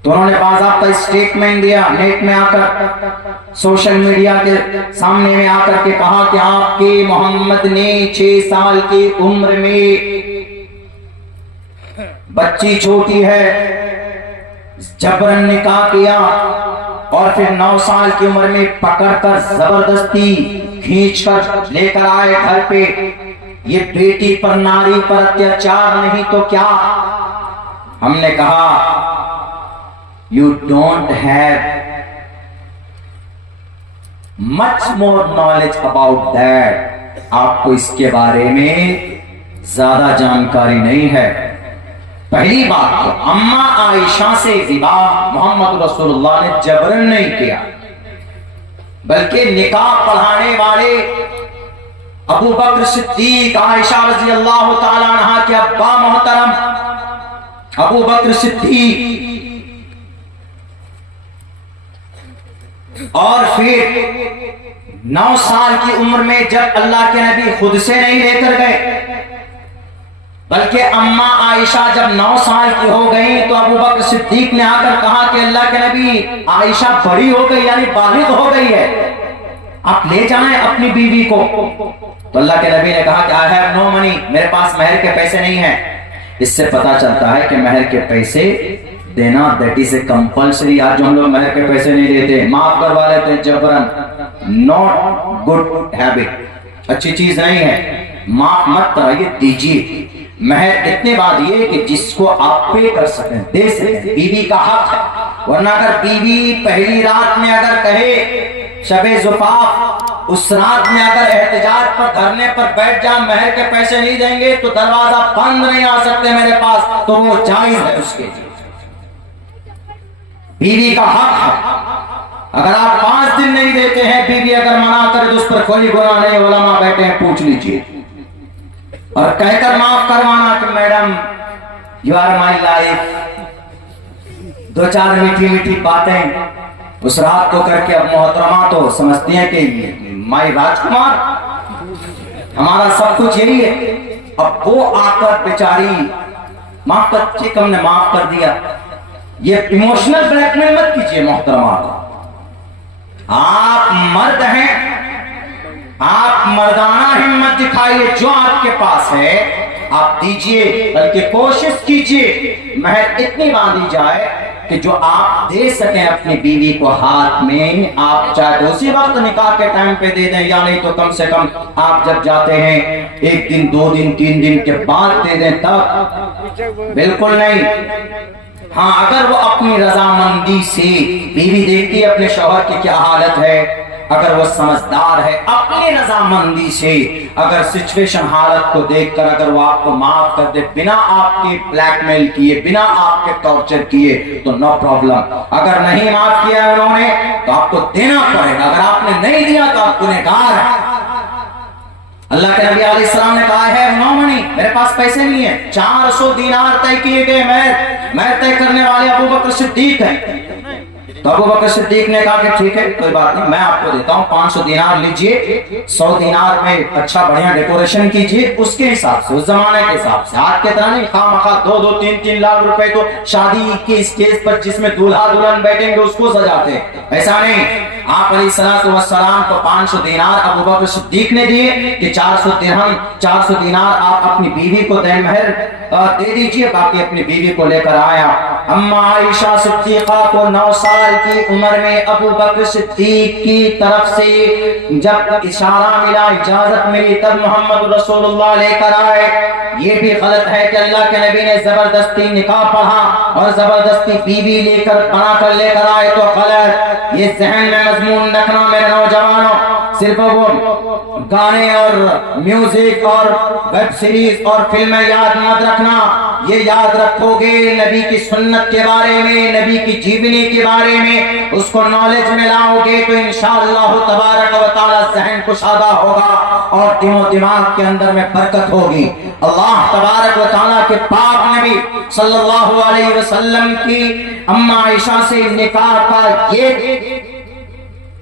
तो उन्होंने बाज़ाब्ता स्टेटमेंट दिया, नेट में आकर, सोशल मीडिया के सामने में आकर के कहा कि आपके मोहम्मद ने 6 साल की उम्र में, बच्ची छोटी है, जबरन निकाह किया और फिर 9 साल की उम्र में पकड़कर जबरदस्ती खींचकर लेकर आए घर पे। ये बेटी पर, नारी पर अत्याचार नहीं तो क्या? हमने कहा you don't have much more knowledge about that. आपको इसके बारे में ज्यादा जानकारी नहीं है। पहली बात तो अम्मा आयशा से विवाह मोहम्मद रसूलुल्लाह ने जबरन नहीं किया, बल्कि निकाह पढ़ाने वाले अबू बकर सिद्दीक, आयशा रजी अल्लाह तआला अन्हा के अब्बा मोहतरम अबू बकर सिद्दीक, और फिर 9 साल की उम्र में जब अल्लाह के नबी खुद से नहीं लेकर गए, बल्कि अम्मा आयशा जब 9 साल की हो गई तो अबू बकर सिद्दीक ने आकर कहा कि अल्लाह के नबी, आयशा बड़ी हो गई यानी बालिग हो गई है, आप ले जाएं अपनी बीवी को। तो अल्लाह के नबी ने कहा कि आई हैव नो मनी, मेरे पास महर के पैसे नहीं हैं। इससे पता चलता है कि महर के पैसे देना दैट इज ए कंपल्सरी। आज जो हम लोग महर के पैसे नहीं देते, माफ करवा लेते हैं जबरन, नॉट गुड हैबिट, अच्छी चीज नहीं है। माफ मत कराइए, दीजिए। महर इतने बात ये कि जिसको आप पे कर सकें, दे सकें, बीवी का हक है। वरना अगर बीवी पहली रात में अगर कहे शबे ज़ुफ़ाफ, उस रात में अगर एहतिजाज पर धरने पर बैठ जा, महर के पैसे नहीं देंगे तो दरवाजा बंद नहीं आ सकते मेरे पास, तो वो जायज है उसके लिए, बीवी का हक है। अगर आप 5 दिन नहीं देते हैं, बीवी अगर मना करे तो उस पर कोई गुनाह नहीं, उलमा बैठे हैं, पूछ लीजिए। और कहकर माफ करवाना कि madam you are my life, 2-4 मीठी मीठी बातें उस रात को करके अब मोहतरमा तो समझती हैं कि माई राजकुमार, हमारा सब कुछ यही है। अब वो आकर बेचारी माफ कर, ठीक हमने माफ कर दिया। ये इमोशनल ब्लैकमेल मत कीजिए मोहतरमा को। आप मर्द हैं, आप मर्दाना हिम्मत दिखाइए, जो आपके पास है आप दीजिए, बल्कि कोशिश कीजिए महर इतनी बांधी जाए कि जो आप दे सकें अपनी बीवी को हाथ में। आप चाहे उसी वक्त निकाह के टाइम पे दे दें, या नहीं तो कम से कम आप जब जाते हैं 1 दिन 2 दिन 3 दिन के बाद दे दें, तब बिल्कुल नहीं। हाँ, अगर वो अपनी रजामंदी से, बीवी देखती है अपने शौहर की क्या हालत है, अगर वो समझदार है, अपनी रजामंदी से अगर सिचुएशन हालत को देखकर अगर वो आपको माफ कर दे, बिना आपके ब्लैकमेल किए, बिना आपके टॉर्चर किए, तो नो प्रॉब्लम। अगर नहीं माफ किया उन्होंने तो आपको देना पड़ेगा, अगर आपने नहीं दिया तो आप गुनहगार हैं। अल्लाह के नबी अलैहि सलाम ने कहा है नो मनी, मेरे पास पैसे नहीं है। 400 दीनार तय किए गए, मैं तय करने वाले अबू बकर सिद्दीक है। तो अबू बकर सिद्दीक ने कहा कि ठीक है, कोई बात नहीं, मैं आपको देता हूँ 500 दीनार लीजिए, 100 दीनार में अच्छा बढ़िया डेकोरेशन कीजिए, उसके हिसाब से, उस जमाने के हिसाब से। आज के तरह नहीं खामखा 2-2, 3-3 लाख रुपए तो शादी के स्टेज पर जिसमें दूल्हा दुल्हन बैठेंगे उसको सजाते, ऐसा नहीं। आप अलैहिस्सलातु वस्सलाम को 500 दीनार अबू बकर सिद्दीक ने दिए कि 400 दिरहम, 400 दीनार आप अपनी बीवी को दे महर दे दीजिए, बाकी अपनी बीवी को लेकर आया। अम्मा आयशा सिद्दीका को 9 साल की उम्र में अबू बकर सिद्दीक की तरफ से जब इशारा मिला, इजाजत मिली, तब मोहम्मद रसूलुल्लाह लेकर आए। ये भी गलत है कि अल्लाह के नबी ने जबरदस्ती निकाह पढ़ा और जबरदस्ती बीवी लेकर बनाकर लेकर आए, तो गलत। ये जहन में मजमून रखना मेरे नौजवानों, सिर्फ वो गाने और म्यूजिक और वेब सीरीज और फिल्में याद मत रखना, ये याद रखोगे नबी की सुन्नत के बारे में, नबी की जीवनी के बारे में, उसको नॉलेज में लाओगे तो इंशाअल्लाह तबारक व तआला ज़हन कुशादा होगा और दिमाग के अंदर में बरकत होगी। अल्लाह तबारक व तआला के पाक नबी सल्लल्लाहु अलैहि वसल्लम की अम्मा आयशा से निकाह का ये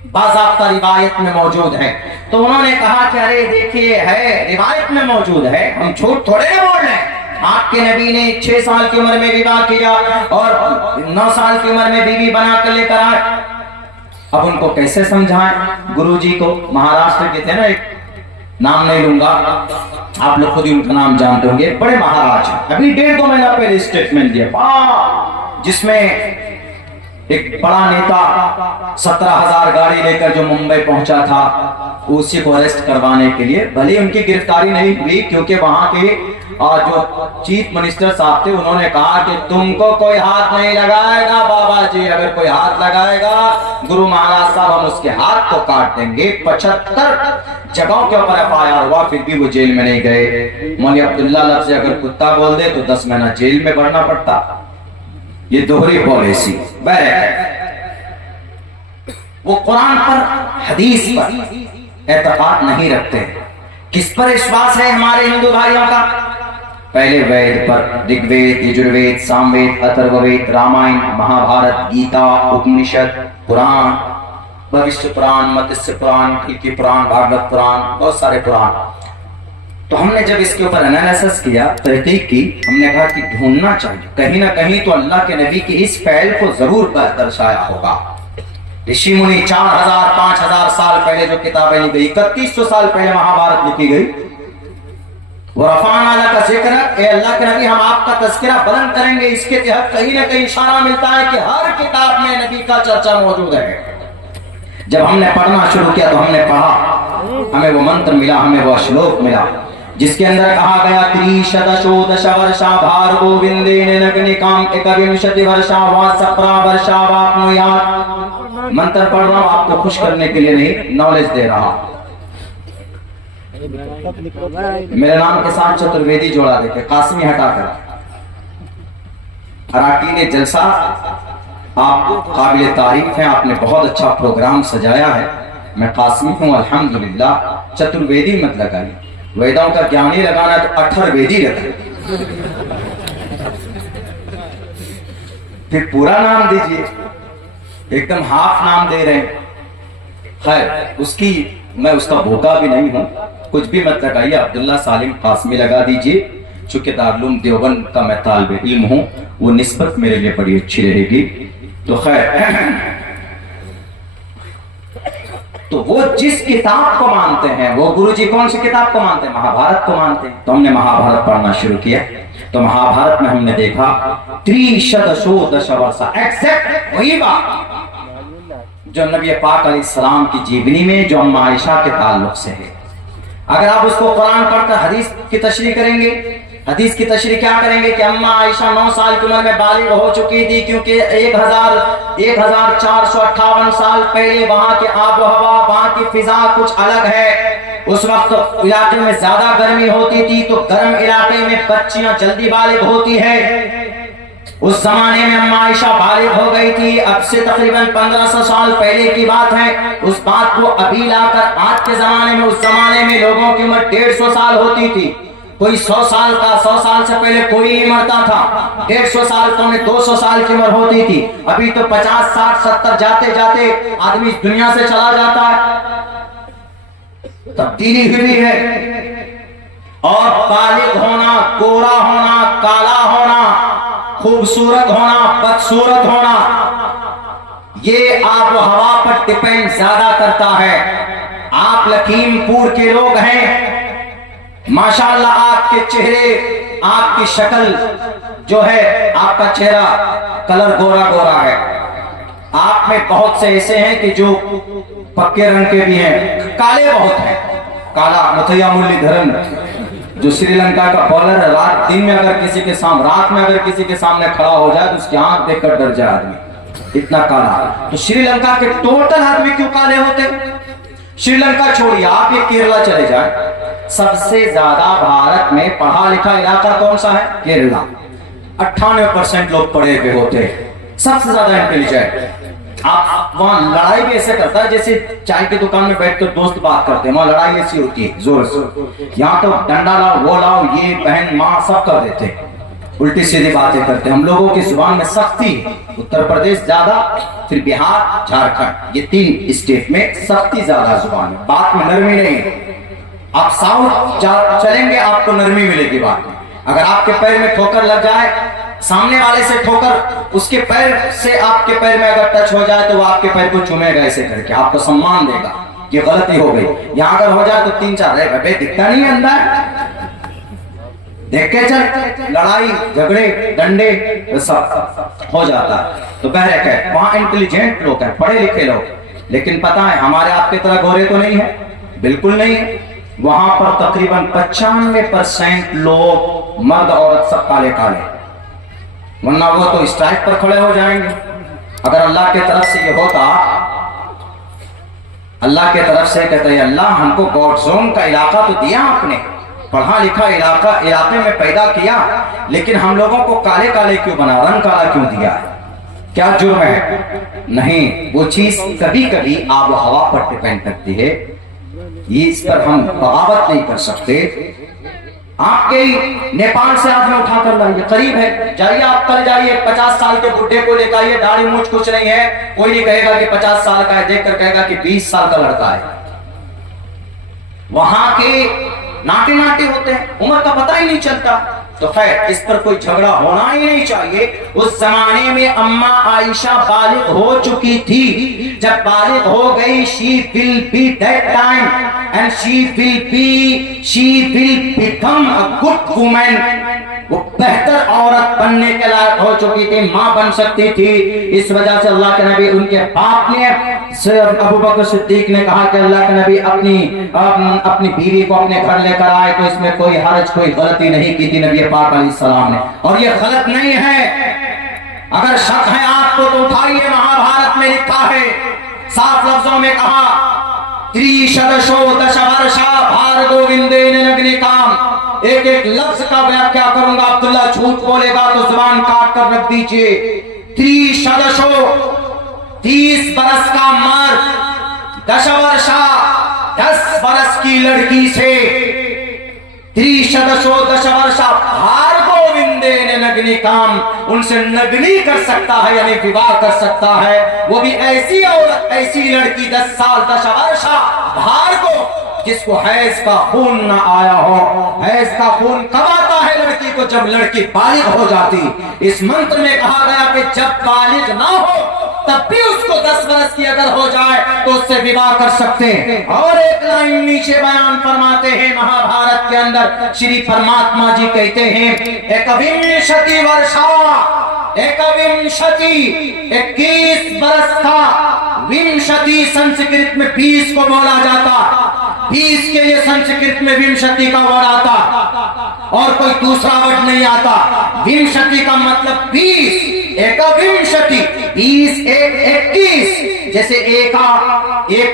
बाज़ाब्ता रिवायत में मौजूद है। तो उन्होंने कहा कि अरे देखिए, है रिवायत में मौजूद है, हम झूठ थोड़े ना बोल रहे हैं। आपके नबी ने 6 साल की उम्र में विवाह किया और 9 साल की उम्र में बीवी बना कर लेकर आए। अब उनको कैसे समझाएं? गुरुजी को, महाराष्ट्र के थे ना, एक नाम नहीं लूंगा, आप लोग खुद ही उनका नाम जानते होंगे, बड़े महाराज, अभी 1.5-2 महीना पहले स्टेटमेंट दिया, जिसमें एक बड़ा नेता 17,000 गाड़ी लेकर जो मुंबई पहुंचा था, उसी को अरेस्ट करवाने के लिए, भले उनकी गिरफ्तारी नहीं हुई क्योंकि वहां के जो चीफ मिनिस्टर साहब थे उन्होंने कहा कि तुमको कोई हाथ नहीं लगाएगा बाबा जी, अगर कोई हाथ लगाएगा गुरु महाराज साहब हम उसके हाथ को काट देंगे। 75 जगहों के ऊपर FIR हुआ, फिर भी वो जेल में नहीं गए। मौलवी अब्दुल्ला लफ्ज़ अगर कुत्ता बोल दे तो 10 महीना जेल में भरना पड़ता। ये दोहरी पॉलिसी। वो कुरान पर, हदीस पर एतकाद नहीं रखते। किस पर विश्वास है हमारे हिंदू भाइयों का? पहले वेद पर, ऋग्वेद, यजुर्वेद, सामवेद, अथर्ववेद, रामायण, महाभारत, गीता, उपनिषद, पुराण, भविष्य पुराण, मत्स्य पुराण, कल्कि पुराण, भागवत पुराण, बहुत सारे पुराण। तो हमने जब इसके ऊपर एनालिसिस किया, तहकीक की, हमने कहा कि ढूंढना चाहिए कहीं ना कहीं तो अल्लाह के नबी की इस फैल को जरूर दर्शाया होगा। ऋषि मुनि 4000 5000 साल पहले जो किताबें लिखी गई, 3100 साल पहले महाभारत लिखी गई, वो रफान वाला का जिक्र है, ए अल्लाह के नबी हम आपका तज़किरा बुलंद करेंगे, इसके तहत कहीं ना कहीं इशारा मिलता है कि हर किताब में नबी का चर्चा मौजूद है। जब हमने पढ़ना शुरू किया तो हमने पढ़ा, हमें वो मंत्र मिला, हमें वो श्लोक मिला जिसके अंदर कहा गया त्रिशतशोदश वर्षा भार गोविंदेन नग्निकाम एकविंशति वर्षा वा सप्रा वर्षा वाप्नुयात्। मंत्र पढ़ रहा हूं आपको खुश करने के लिए नहीं, नॉलेज दे रहा। मेरे नाम के साथ चतुर्वेदी जोड़ा देखे, कासमी हटाकर। अराकीन जलसा, आप काबिल तारीफ हैं, आपने बहुत अच्छा प्रोग्राम सजाया है। मैं कासमी हूं अल्हम्दुलिल्लाह। चतुर्वेदी मत लगाइए, वेदों का ज्ञान ही लगाना तो अठर्वेदी लगाइए, फिर पूरा नाम दीजिए, एकदम हाफ नाम दे रहे हैं। खैर उसकी मैं उसका भूखा भी नहीं हूं, कुछ भी मत लगाइए, अब्दुल्ला सालिम कासमी लगा दीजिए। चूंकि दारुल देवबंद का मैं तालिब इल्म हूं, वो निस्बत मेरे लिए बड़ी अच्छी रहेगी। तो खैर तो वो जिस किताब को मानते हैं, वो गुरुजी कौन सी किताब को मानते हैं? महाभारत को मानते हैं। तो हमने महाभारत पढ़ना शुरू किया, तो महाभारत में हमने देखा त्रिशतशोदश वर्षा, एग्जैक्ट वही बात जो नबी पाक अलैहिस्सलाम की जीवनी में जो अम्मा आयशा के ताल्लुक से है। अगर आप उसको कुरान पढ़कर हदीस की तशरीह करेंगे, हदीस की तशरीह क्या करेंगे कि अम्मा आयशा 9 साल की उम्र में बालिग हो चुकी थी, क्योंकि 1458 साल पहले वहां की आबोहवा, वहां की फिजा कुछ अलग है। उस वक्त इलाके में ज्यादा गर्मी होती थी, तो गर्म इलाके में बच्चियां जल्दी बालिग होती है। उस जमाने में अम्मा आयशा बालिग हो गई थी। अब से तकरीबन 1500 साल पहले की बात है। उस बात को अभी लाकर आज के जमाने में, उस जमाने में लोगों की उम्र 150 साल होती थी, कोई 100 साल का, 100 साल से पहले कोई नहीं मरता था। 150 साल तो में 200 साल की उम्र होती थी। अभी तो 50 60 70 जाते जाते आदमी इस दुनिया से चला जाता है। तब्दीली हुई है। और बालिग होना, गोरा होना, काला होना, खूबसूरत होना, बदसूरत होना, ये आब हवा पर डिपेंड ज्यादा करता है। आप लखीमपुर के लोग हैं, माशाल्लाह आपके चेहरे, आपकी शक्ल जो है, आपका चेहरा कलर गोरा गोरा है। आप में बहुत से ऐसे हैं कि जो पक्के रंग के भी हैं, काले बहुत हैं। काला मुथैया मुरलीधरन जो श्रीलंका का बॉलर है, रात दिन में अगर किसी के सामने, रात में अगर किसी के सामने खड़ा हो जाए तो उसकी आंख देखकर डर जाए आदमी, इतना काला। तो श्रीलंका के टोटल आदमी क्यों काले होते? श्रीलंका छोड़िए, आप ये केरला चले जाए, सबसे ज्यादा भारत में पढ़ा लिखा इलाका कौन सा है? केरला। 98% लोग पढ़े हुए होते हैं, सबसे ज्यादा इंटेलिजेंट। आप वहां लड़ाई भी ऐसे करता है जैसे चाय की दुकान में बैठकर दोस्त बात करते हैं, वहां लड़ाई ऐसी होती है जोर से। यहाँ तो डंडा लाओ, वो लाओ, ये बहन माँ सब कर देते हैं, उल्टी सीधी बातें करते हैं। हम लोगों की जुबान में सख्ती, उत्तर प्रदेश ज्यादा, फिर बिहार, झारखंड, ये 3 स्टेट में सख्ती ज्यादा जुबान है, बात में नरमी नहीं। आप साउथ चलेंगे, आपको नरमी मिलेगी बात में। अगर आपके पैर में ठोकर लग जाए, सामने वाले से ठोकर उसके पैर से आपके पैर में अगर टच हो जाए तो वो आपके पैर को चूमेगा ऐसे करके, आपको सम्मान देगा, ये गलती हो गई। यहाँ अगर हो जाए तो 3-4 रहेगा, बे दिखता नहीं अंदर, देख के चल, लड़ाई झगड़े डंडे सब हो जाता है। तो बहरकैफ वहां इंटेलिजेंट लोग हैं, पढ़े लिखे लोग, लेकिन पता है हमारे आपके तरह गोरे तो नहीं है, बिल्कुल नहीं है। वहां पर तकरीबन 95% लोग, मर्द औरत सब काले काले, वरना वो तो स्ट्राइक पर खड़े हो जाएंगे। अगर अल्लाह के तरफ से ये होता, अल्लाह के तरफ से कहते हैं अल्लाह हमको गॉड जोन का इलाका तो दिया आपने, पढ़ा लिखा इलाके में पैदा किया, लेकिन हम लोगों को काले काले क्यों बना, रंग काला क्यों दिया है? क्या जुर्म है? नहीं, वो चीज कभी कभी आब हवा पर डिपेंड करती है, ये इस पर हम बगावत नहीं कर सकते। आपके नेपाल से आदमी उठा कर लाइए, करीब है, जाइए आप कल जाइए, 50 साल के बुढ़े को लेकर आइए, दाढ़ी मूछ कुछ नहीं है, कोई नहीं कहेगा कि 50 साल का है, देखकर कहेगा कि 20 साल का लड़का है। वहां के नाटे नाटे होते हैं, उम्र का पता ही नहीं चलता। तो खैर इस पर कोई झगड़ा होना ही नहीं चाहिए। उस जमाने में अम्मा आयशा बालिग हो चुकी थी। जब बालिग हो गई, she will be that time and she will become a good woman। वो बेहतर औरत बनने के लायक हो चुकी थी, माँ बन सकती थी। इस वजह से अल्लाह के नबी, उनके बाप ने, अबू बकर सिद्दीक ने कहा कि अल्लाह के नबी अपनी बीवी को अपने घर लेकर आए तो इसमें कोई हर्ज, कोई गलती नहीं की थी नबी पाक अलैहिस्सलाम ने, और ये गलत नहीं है। अगर शक है आपको तो उठाइए, महाभारत में लिखा है, साफ लफ्जों में कहा, त्रिशदशो दशवर्षा भार्गोविंदेन नग्निकाम। एक एक लफ्ज का व्याख्या करूंगा, अब्दुल्ला झूठ बोलेगा तो जुबान काट कर रख दीजिए। त्रिशदशो 30 बरस का मर्द, दशवर्षा 10 बरस की लड़की से, त्रिशदशो दशवर्षा भार्गोविंदेन नग्निकाम, उनसे नग्नी कर सकता है यानी विवाह कर सकता है। वो भी ऐसी औरत, ऐसी लड़की 10 साल, दशवर्षा भार्गो, जिसको हैज का खून न आया हो। हैज का खून कब आता है लड़की को? जब लड़की बालिग हो जाती। इस मंत्र में कहा गया कि जब बालिग ना हो तब भी उसको 10 वर्ष की अगर हो जाए तो उससे विवाह कर सकते हैं। और एक लाइन नीचे बयान फरमाते हैं, महाभारत के अंदर श्री परमात्मा जी कहते हैं, एकविंशति वर्षा, एकविंशति 21 बरस था। विंशति संस्कृत में 20 को बोला जाता, 20 के लिए संस्कृत में विंशति का वर्ड आता और कोई दूसरा वर्ड नहीं आता। विंशति का मतलब 20, एकविंशति 20 एक 21, जैसे एक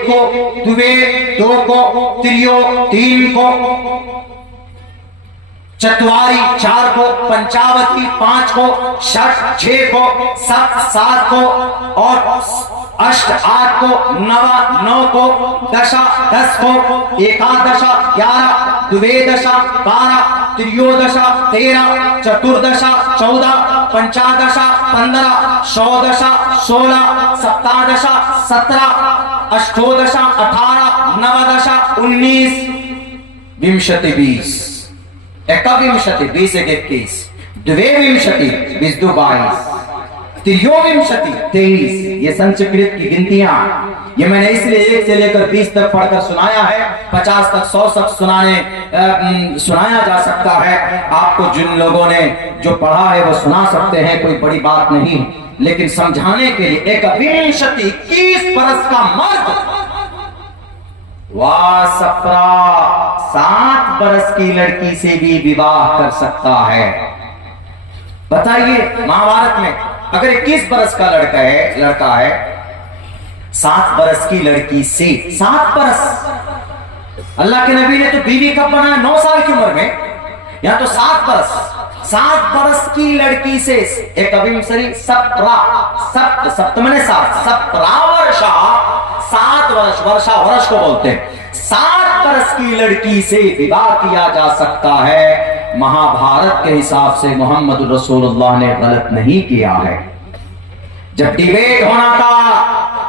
को, द्वे 2 को, त्रियो 3 को, चतुवारी 4 को, पंचावती 5 को, षट 6 को, सप्त 7 को, और अष्ट 8 को, नव 9 को, दशा 10 को, एकादशा 11, द्वेदशा 12, त्रयोदशा 13, चतुर्दशा 14, पंचादशा 15, षोडशा 16, सप्तादशा 17, अष्टोदशा 18, नवदशा 19, विंशति 20, एकविंशति 20 एक 21, द्वेविंशति 20 दो 22, त्रियोविंशति 23। ये संस्कृत की गिनतियां, ये मैंने इसलिए 1 से लेकर 20 तक पढ़कर सुनाया है। 50 तक 100 तक सुनाया जा सकता है। आपको जिन लोगों ने जो पढ़ा है वो सुना सकते हैं, कोई बड़ी बात नहीं। लेकिन समझाने के लिए, एकविंशति 21 बरस का मर्द वाह सफरा 7 बरस की लड़की से भी विवाह कर सकता है। बताइए, महाभारत में अगर 21 बरस का लड़का है 7 बरस की लड़की से, 7 बरस, अल्लाह के नबी ने तो बीवी कब बनाया? 9 साल की उम्र में, या तो 7 बरस की लड़की से, एकविंशति सप्त मैंने 7, 17 वर्षा, 7 वर्ष, वर्ष को बोलते हैं, 7 बरस की लड़की से विवाह किया जा सकता है। महाभारत के हिसाब से मोहम्मद रसूलुल्लाह ने गलत नहीं किया है। जब डिबेट होना था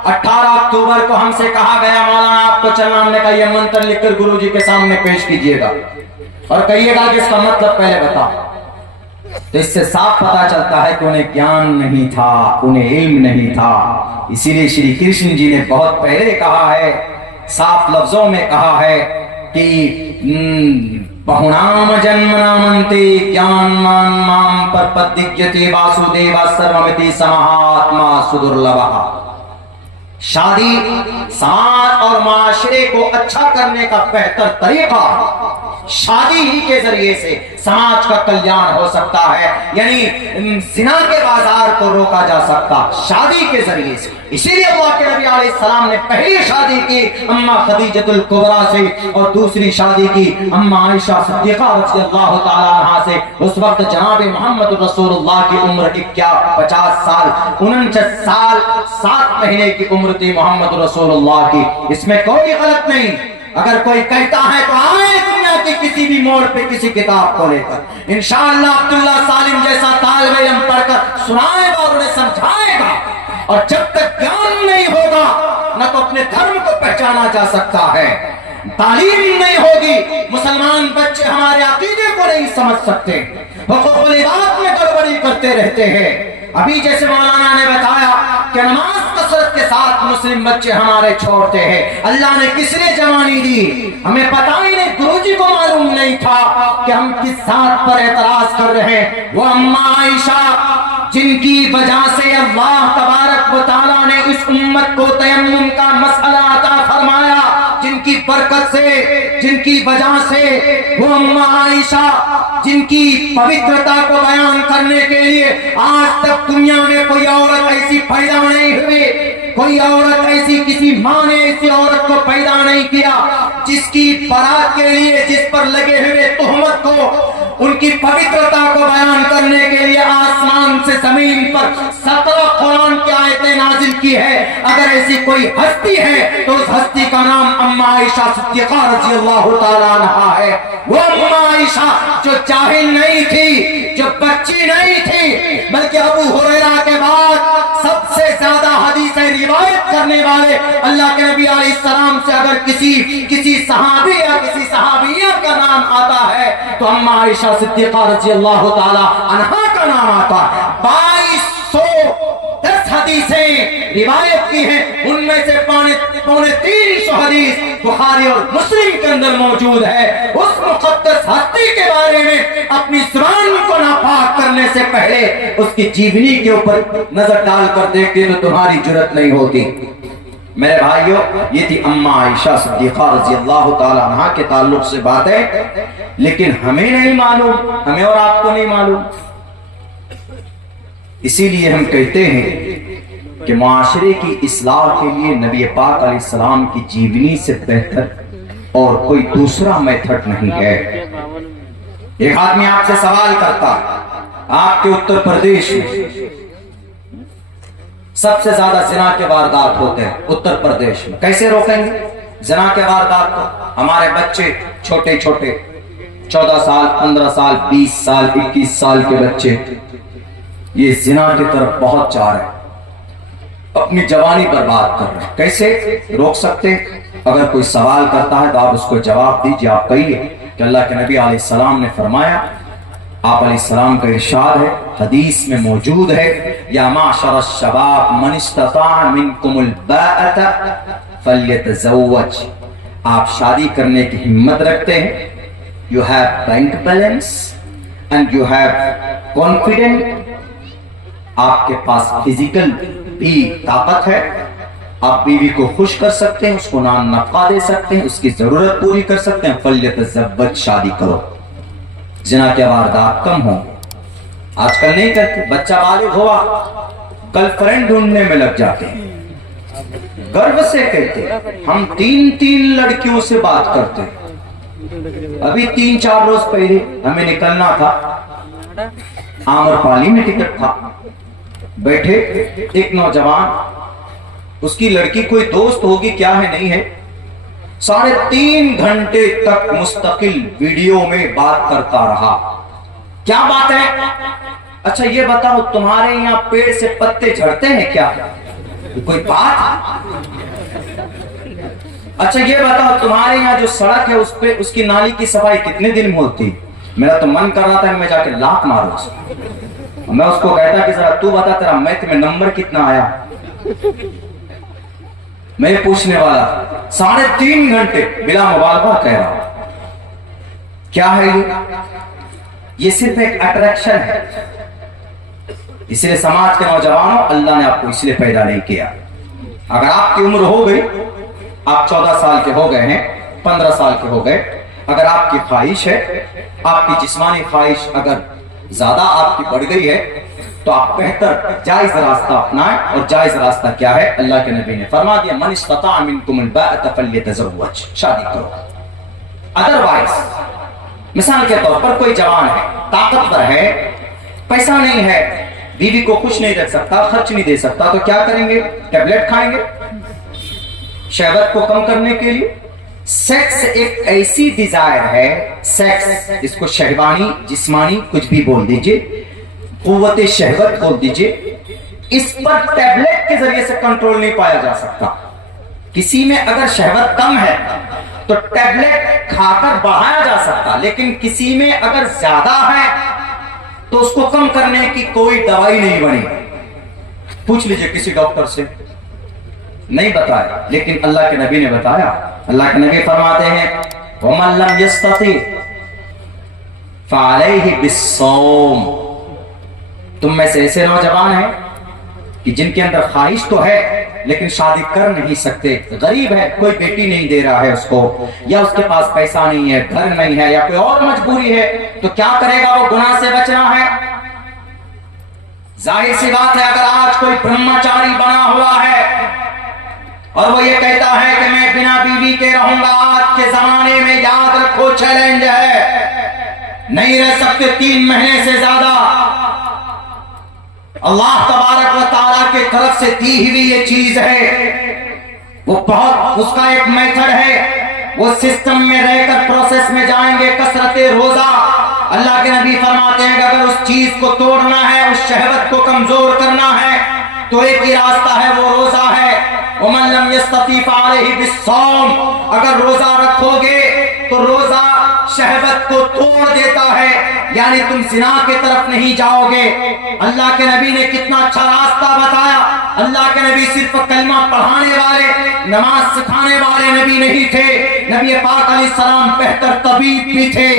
18 अक्टूबर को, हमसे कहा गया मौलाना आपको चलना, हमने कहा यह मंत्र लिखकर गुरुजी के सामने पेश कीजिएगा और कहिएगा कि इसका मतलब पहले बताओ। तो इससे साफ पता चलता है कि उन्हें ज्ञान नहीं था, उन्हें इल्म नहीं था। इसीलिए श्री कृष्ण जी ने बहुत पहले कहा है, साफ लफ्जों में कहा है कि बहुनाम जन्मनामन्ते ज्ञानवान माम परपद्यते वासुदेव सर्वमिति समाहात्मा सुदुर्लभः। शादी समाज और माशरे को अच्छा करने का बेहतर तरीका, शादी ही के जरिए से समाज का कल्याण हो सकता है। यानी जिना के बाजार को रोका जा सकता शादी के जरिए से। इसीलिए अल्लाह के नबी अलैहि सलाम ने पहली शादी की अम्मा खदीजतुल कुबरा से और दूसरी शादी की अम्मा आयशा सिद्दीका रज़ियल्लाहु ताला अन्हा से। उस वक्त जनाब मोहम्मद रसूलुल्लाह की उम्र 50 साल 49 साल 7 महीने की उम्र थी मोहम्मद रसूलुल्लाह की। इसमें कोई गलत नहीं। अगर कोई कहता है तो आए दुनिया के किसी भी मोड़ पे किसी किताब को लेकर इंशाअल्लाह अब्दुल्ला सालिम जैसा तालिब इल्म पढ़कर सुनाएगा और उन्हें समझाएगा। और जब तक ज्ञान नहीं होगा न तो अपने धर्म को पहचाना जा सकता है, तालीम नहीं होगी, मुसलमान बच्चे हमारे अकीदे को नहीं समझ सकते, हुकूकुल इबादत में गड़बड़ी करते रहते हैं। अभी जैसे मौलाना ने बताया कि नमाज कसरत के साथ मुस्लिम बच्चे हमारे छोड़ते हैं। अल्लाह ने किसने जवानी दी, हमें पता ही नहीं, गुरुजी को मालूम नहीं था कि हम किस बात पर एतराज कर रहे हैं। वो अम्मा आयशा जिनकी वजह से अल्लाह तबारक व तआला ने इस उम्मत को तयम्मुम का मसला अता फरमाया, जिनकी बरकत से, जिनकी वजह से, वो अम्मा आयशा जिनकी पवित्रता को बयान करने के लिए आज तक दुनिया में कोई औरत ऐसी पैदा नहीं हुई, कोई औरत ऐसी, किसी माँ ने ऐसी औरत को पैदा नहीं किया जिसकी बारात के लिए, जिस पर लगे हुए तोहमत को, उनकी पवित्रता को बयान करने के लिए आसमान से जमीन पर 17 कुरान की आयतें नाजिल की है। अगर ऐसी कोई हस्ती है तो उस हस्ती का नाम अम्मा आयशा सिद्दीक़ा रज़ियल्लाहु ताला अन्हा है। वो अम्मा आयशा जो जाहिल नहीं थी, जो बच्ची नहीं थी, बल्कि अबू हुरैरा के बाद सबसे ज्यादा हदीसें रिवायत करने वाले अल्लाह के नबी अलैहिस्सलाम से अगर किसी सहाबी या किसी सहाबिया का नाम आता है तो अम्मा आयशा सिद्दीक़ा रज़ियल्लाहु ताला अन्हा का नाम आता है। 2210 हदीसें रिवायत की हैं, उनमें से पौने 300 हदीस बुखारी और मुस्लिम के अंदर मौजूद है। उस मुक़द्दस हस्ती के बारे में अपनी ज़ुबान को नापाक करने से पहले उसकी जीवनी के ऊपर नजर डालकर देखते तो तुम्हारी जुर्रत नहीं होती। मेरे भाइयों, ये थी अम्मा आयशा सिद्दीक़ा रज़ियल्लाहु ताला अन्हा के ताल्लुक से बात है, लेकिन हमें नहीं मालूम, हमें और आपको नहीं मालूम। इसीलिए हम कहते हैं कि माशरे की इस्लाह के लिए नबी पाक अलैहिस्सलाम की जीवनी से बेहतर और कोई दूसरा मेथड नहीं है। एक आदमी आपसे सवाल करता, आपके उत्तर प्रदेश में सबसे ज्यादा ज़िना के वारदात होते हैं उत्तर प्रदेश में, कैसे रोकेंगे ज़िना के वारदात को? हमारे बच्चे छोटे छोटे 14 साल, 15 साल, 20 साल, 21 साल के बच्चे ये ज़िना की तरफ बहुत जा रहे हैं, अपनी जवानी बर्बाद कर रहे हैं। कैसे रोक सकते? अगर कोई सवाल करता है तो आप उसको जवाब दीजिए। आप कहिए कि अल्लाह के नबी अलैहिस्सलाम ने फरमाया, आप अलैहिस्सलाम का इरशाद है, हदीस में मौजूद है, या माशर शबाब मन इस्तता मिनकुमुल बाअता फल्यतज़व्वज। आप शादी करने की हिम्मत रखते हैं, you have bank balance and you have confident, आपके पास फिजिकल भी ताकत है, आप बीवी को खुश कर सकते हैं, उसको नाम नफा दे सकते हैं, उसकी जरूरत पूरी कर सकते हैं, फल्यतज़व्वज, शादी करो। ज़िना के वारदात कम हो, आजकल नहीं करते। बच्चा बालिग हुआ, गर्लफ्रेंड ढूंढने में लग जाते हैं, गर्व से कहते हम 3 लड़कियों से बात करते हैं। अभी 3-4 रोज पहले हमें निकलना था, आमरपाली में टिकट था, बैठे एक नौजवान, उसकी लड़की कोई दोस्त होगी, क्या है नहीं है, 3.5 घंटे तक मुस्तकिल वीडियो में बात करता रहा। क्या बात है? अच्छा ये बताओ, तुम्हारे यहाँ पेड़ से पत्ते झड़ते हैं क्या? कोई बात? अच्छा ये बताओ, तुम्हारे यहाँ जो सड़क है उस पे उसकी नाली की सफाई कितने दिन में होती? मेरा तो मन कर रहा था कि मैं जाके लात मारूं। मैं उसको कहता कि जरा तू बता, तेरा मैथ में नंबर कितना आया? मैं पूछने वाला 3.5 घंटे बिला मुबालगा कह रहा हूं। क्या है ये सिर्फ एक अट्रैक्शन है। इसलिए समाज के नौजवानों, अल्लाह ने आपको इसलिए पैदा नहीं किया। अगर आपकी उम्र हो गई, आप 14 साल के हो गए हैं, 15 साल के हो गए, अगर आपकी ख्वाहिश है, आपकी जिस्मानी ख्वाहिश अगर ज्यादा आपकी बढ़ गई है, तो आप बेहतर जायज रास्ता अपनाएं। और जायज रास्ता क्या है? अल्लाह के नबी ने फरमा दिया, मन इस्तता मिनकुमुल बाअता फल्यतज़व्वज, शादी करो। अदरवाइज, मिसाल के तौर पर कोई जवान है, ताकतवर है, पैसा नहीं है, बीवी को खुश नहीं रख सकता, खर्च नहीं दे सकता, तो क्या करेंगे? टैबलेट खाएंगे शहवत को कम करने के लिए। सेक्स एक ऐसी डिजायर है, सेक्स, इसको शहवानी, जिस्मानी, कुछ भी बोल दीजिए, कुव्वते शहवत बोल दीजिए, इस पर टैबलेट के जरिए से कंट्रोल नहीं पाया जा सकता। किसी में अगर शहवत कम है तो टैबलेट खाकर बढ़ाया जा सकता, लेकिन किसी में अगर ज्यादा है तो उसको कम करने की कोई दवाई नहीं बनी। पूछ लीजिए किसी डॉक्टर से, नहीं बताया, लेकिन अल्लाह के नबी ने बताया। अल्लाह के नबी फरमाते हैं वमन लम यस्तती फअलैहि बिस्सौम। तुम में से ऐसे नौजवान हैं कि जिनके अंदर ख्वाहिश तो है लेकिन शादी कर नहीं सकते, गरीब है, कोई बेटी नहीं दे रहा है उसको, या उसके पास पैसा नहीं है, घर नहीं है, या कोई और मजबूरी है, तो क्या करेगा वो? गुनाह से बचना है। जाहिर सी बात है, अगर आज कोई ब्रह्मचारी बना हुआ है और वो ये कहता है कि मैं बिना बीवी के रहूंगा, आज के जमाने में याद रखो चैलेंज है, नहीं रह सकते 3 महीने से ज्यादा। अल्लाह तबारक व तआला के तरफ से दी हुई ये चीज है, वो बहुत, उसका एक मेथड है, वो सिस्टम में रहकर प्रोसेस में जाएंगे। कसरते रोजा, अल्लाह के नबी फरमाते हैं कि अगर उस चीज को तोड़ना है, उस शहवत को कमजोर करना है, तो एक ही रास्ता है, वो रोजा है। वमन लम यस्तती फअलैहि बिस्सौम। अगर रोजा रखोगे तो रोजा शहवत को तोड़ देता है, यानी तुम जिना की तरफ नहीं जाओगे। अल्लाह के नबी ने कितना अच्छा रास्ता बताया। अल्लाह के नबी सिर्फ कलमा पढ़ाने वाले, नमाज सिखाने वाले नबी नहीं थे। नबी पाक अलैहिस्सलाम बेहतर तबीब भी थे,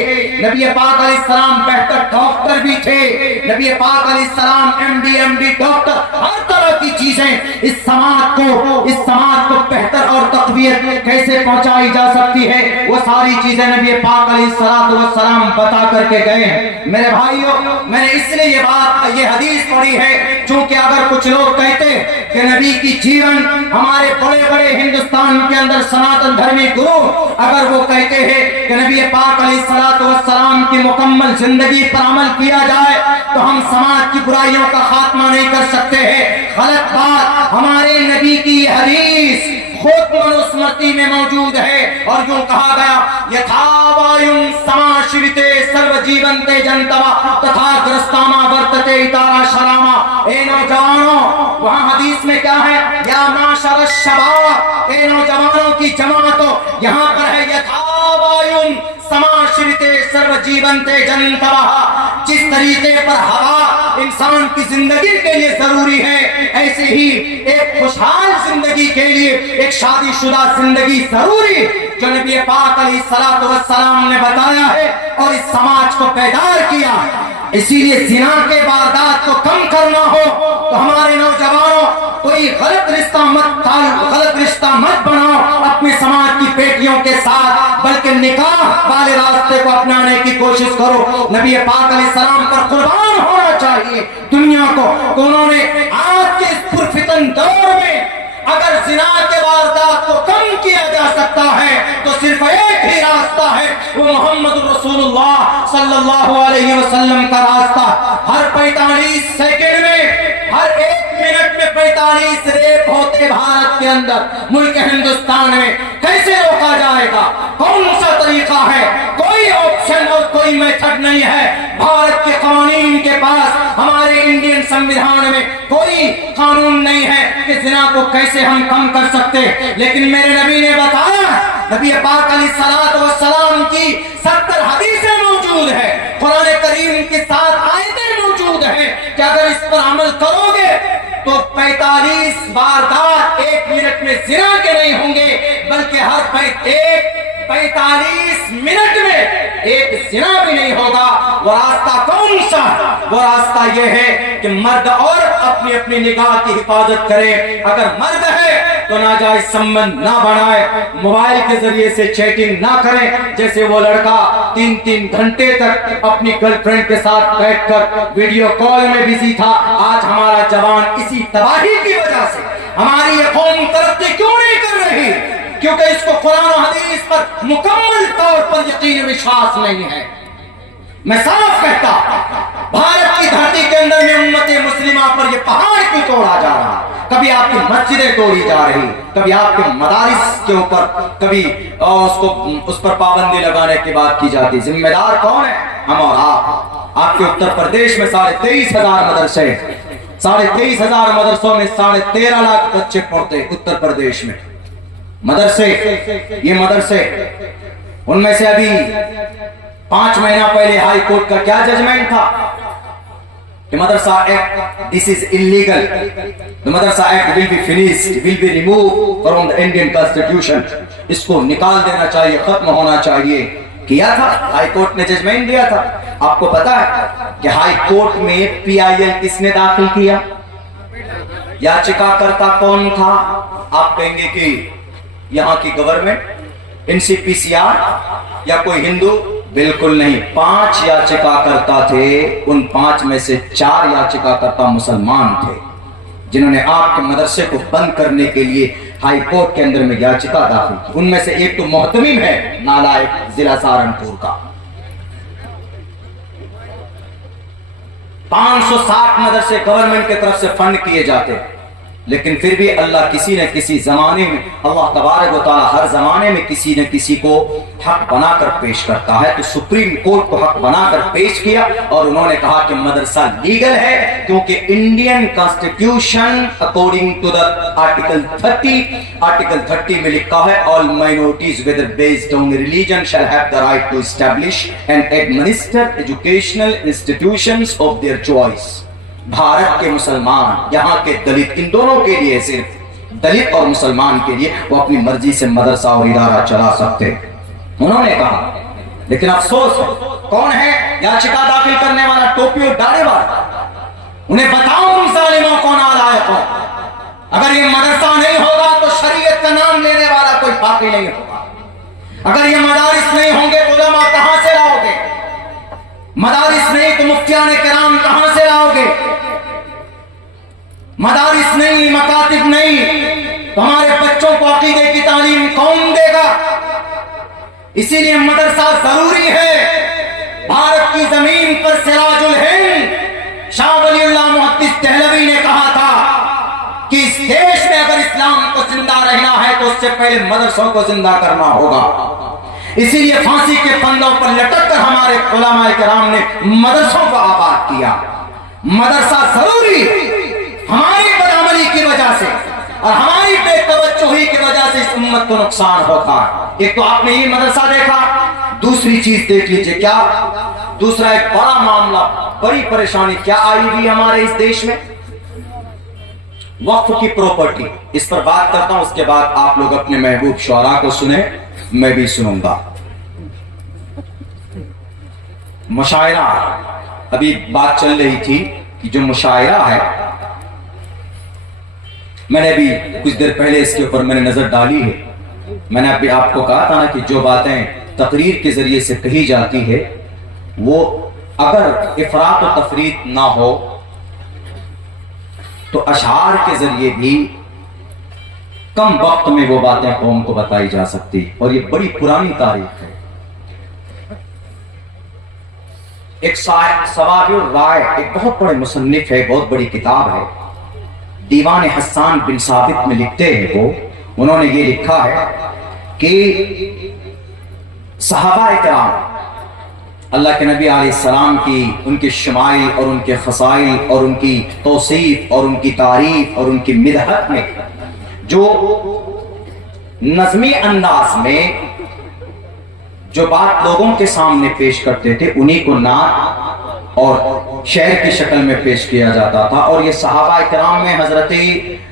नबी पाक अलैहिस्सलाम बेहतर डॉक्टर भी थे, नबी पाक अलैहिस्सलाम एमडी डॉक्टर, हर तरह की चीजें इस समाज को बेहतर और तकवीत कैसे पहुंचाई जा सकती है, वो सारी चीजें नबी पाक अलैहिस्सलाम बता करके गए हैं। मेरे भाइयों, मैंने इसलिए ये हदीस पढ़ी है क्योंकि अगर कुछ लोग कहते कि नबी की जीवन, हमारे बड़े बड़े हिंदुस्तान के अंदर सनातन धर्मी गुरु अगर वो कहते हैं कि नबी पाक अलैहिस्सलाम की मुकम्मल जिंदगी पर अमल किया जाए तो हम समाज की बुराइयों का खात्मा नहीं कर सकते हैं, गलत बात। हमारे नबी की हदीस खुद मनुस्मृति में मौजूद है और यूं कहा गया, यथावायुं समाश्रिते सर्वजीवन्ते जन्तवा तथा ग्रस्तामा वर्तते इतारा शरामा। ए नौजवानों, वहां हदीस में क्या है? या माशर शबाब, ए नौजवानों की जमातो, यहाँ पर है यथावायुं समाश्रिते सर्वजीवन्ते जन्तवा। जिस तरीके पर हवा इंसान की जिंदगी के लिए जरूरी है, ऐसे ही एक खुशहाल जिंदगी के लिए एक शादीशुदा जिंदगी जरूरी, जो नबी पाक अलैहिस्सलाम ने बताया है और इस समाज को बेदार किया। इसीलिए जिना के वारदात को कम करना हो तो हमारे नौजवानों, कोई गलत रिश्ता मत बनाओ अपने समाज की बेटियों के साथ, बल्कि निकाह वाले रास्ते को अपनाने की कोशिश करो। नबी पाक अलैहिस्सलाम पर कुर्बान होना चाहिए दुनिया को। उन्होंने आज के इस पुरफितन दौर में अगर जिना के वारदात को कम किया जा सकता है तो सिर्फ एक ही रास्ता है, वो मोहम्मद रसूलुल्लाह सल्लल्लाहु अलैहि वसल्लम का रास्ता। हर 45 सेकंड में, हर 1 मिनट में 45 रेप होते भारत के अंदर, मुल्क हिंदुस्तान में। कैसे रोका जाएगा? कौन सा तरीका है? कोई ऑप्शन और कोई मेथड नहीं है। भारत के कानून के पास, हमारे इंडियन संविधान में कोई कानून नहीं है कि जिना को कैसे हम कम कर सकते। लेकिन मेरे नबी ने बताया, नबी पाक अलैहिस्सलाम की 70 हदीसें मौजूद है, कुरान करीम की 7 आयतें मौजूद है कि अगर इस पर अमल करोगे तो 45 वारदात 1 मिनट में जिना के नहीं होंगे, बल्कि हर 45 मिनट में एक जिना भी नहीं होगा। वो रास्ता कौन सा? वो रास्ता ये है कि मर्द और अपनी अपनी निगाह की हिफाजत करे। अगर मर्द है तो नाजायज संबंध ना बनाए, मोबाइल के जरिए से चैटिंग ना करें। जैसे वो लड़का 3-3 घंटे तक अपनी गर्लफ्रेंड के साथ बैठकर वीडियो कॉल में बिजी था। आज हमारा जवान इसी तबाही की वजह से, हमारी ये कौम तरक्की क्यों नहीं कर रही? क्योंकि इसको कुरान और हदीस पर मुकम्मल तौर पर यकीन विश्वास नहीं है। मैं साफ कहता, भारत की धरती के अंदर में उम्मते मुस्लिमा पर यह पहाड़ क्यों तोड़ा जा रहा? कभी आपकी मस्जिदें तोड़ी जा रही, कभी आपके मदारिस के ऊपर, कभी उस पर पाबंदी लगाने की बात की जाती। जिम्मेदार कौन है? हम और आप। आपके उत्तर प्रदेश में 23,500 मदरसे, 23,500 मदरसों में 13.5 लाख बच्चे पढ़ते उत्तर प्रदेश में। मदरसे, ये मदरसे, उनमें से अभी 5 महीना पहले हाई कोर्ट का क्या जजमेंट था कि madrasa act, this is illegal, the madrasa act will be finished, will be remove from the Indian constitution, इसको निकाल देना चाहिए, खत्म होना चाहिए। किया था, हाई कोर्ट ने जजमेंट दिया था। आपको पता है कि हाई कोर्ट में PIL किसने दाखिल किया, याचिकाकर्ता कौन था? आप कहेंगे कि यहां की गवर्नमेंट, NCPCR या कोई हिंदू? बिल्कुल नहीं। 5 याचिकाकर्ता थे, उन 5 में से 4 याचिकाकर्ता मुसलमान थे जिन्होंने आपके मदरसे को बंद करने के लिए हाई कोर्ट के अंदर में याचिका दाखिल की। उनमें से एक तो मोहतमिम है नालायक जिला सहारनपुर का। 560 मदरसे गवर्नमेंट की तरफ से फंड किए जाते हैं, लेकिन फिर भी अल्लाह किसी न किसी जमाने में, अल्लाह तबारक व तआला हर जमाने में किसी न किसी को हक बनाकर पेश करता है। तो सुप्रीम कोर्ट को हक बनाकर पेश किया और उन्होंने कहा कि मदरसा लीगल है, क्योंकि Indian constitution according to the article 30 में लिखा है all minorities whether based on religion shall have the right to establish and administer educational institutions of their choice. Bharat के मुसलमान, यहाँ के दलित, इन दोनों के लिए, सिर्फ दलित और मुसलमान के लिए वो अपनी मर्जी से मदरसा और इदारा चला सकते हैं, उन्होंने कहा। लेकिन अफसोस है, कौन है याचिका दाखिल करने वाला? टोपी और दाढ़ी वाला। उन्हें बताओ उन जालिमों को, नालायकों, अगर ये मदरसा नहीं होगा तो शरीयत का नाम लेने वाला कोई बाकी नहीं होगा। अगर ये मदारिस नहीं होंगे, उलमा कहां से लाओगे? मदारिस नहीं तो मुफ्तियान किराम कहां से लाओगे? मदारिस नहीं, मकातिब नहीं तो हमारे बच्चों को अकीदे की तालीम कौन देगा? इसीलिए मदरसा जरूरी है। भारत की जमीन पर सिराजुल हिंद शाह वलीउल्लाह मुहद्दिस देहलवी ने कहा था कि इस देश में अगर इस्लाम को जिंदा रहना है तो उससे पहले मदरसों को जिंदा करना होगा। इसीलिए फांसी के फंदों पर लटक कर हमारे उलमाए किराम ने मदरसों को आबाद किया। मदरसा जरूरी हमारी बदअमली की वजह से और हमारी बेतवज्जुही की वजह से इस उम्मत को नुकसान होता है। एक तो आपने ये मदरसा देखा, दूसरी चीज देख लीजिए, क्या दूसरा एक बड़ा मामला, बड़ी परेशानी क्या आई हुई हमारे इस देश में, वक्फ की प्रॉपर्टी। इस पर बात करता हूं, उसके बाद आप लोग अपने महबूब शुअरा को सुने, मैं भी सुनूंगा। मुशायरा, अभी बात चल रही थी कि जो मुशायरा है, मैंने अभी कुछ देर पहले इसके ऊपर मैंने नजर डाली है। मैंने अभी आपको कहा था ना कि जो बातें तकरीर के जरिए से कही जाती है वो अगर इफरात और तफरीत ना हो तो अशआर के जरिए भी कम वक्त में वो बातें कौम को बताई जा सकती, और ये बड़ी पुरानी तारीख है। एक सवाबुर राय, एक बहुत बड़े मुसन्निफ है, बहुत बड़ी किताब है, दीवान हसन बिन साबित में लिखते हैं वो, उन्होंने ये लिखा है कि सहाबा इकराम अल्लाह के नबी अलैहिस्सलाम की, उनके शमाइल और उनके खसाइल और उनकी तौसीफ और उनकी तारीफ और उनकी मिदहत में जो नज़मी अंदाज में जो बात लोगों के सामने पेश करते थे, उन्हीं को नात और शेर की शक्ल में पेश किया जाता था। और ये सहाबा इकराम में हजरत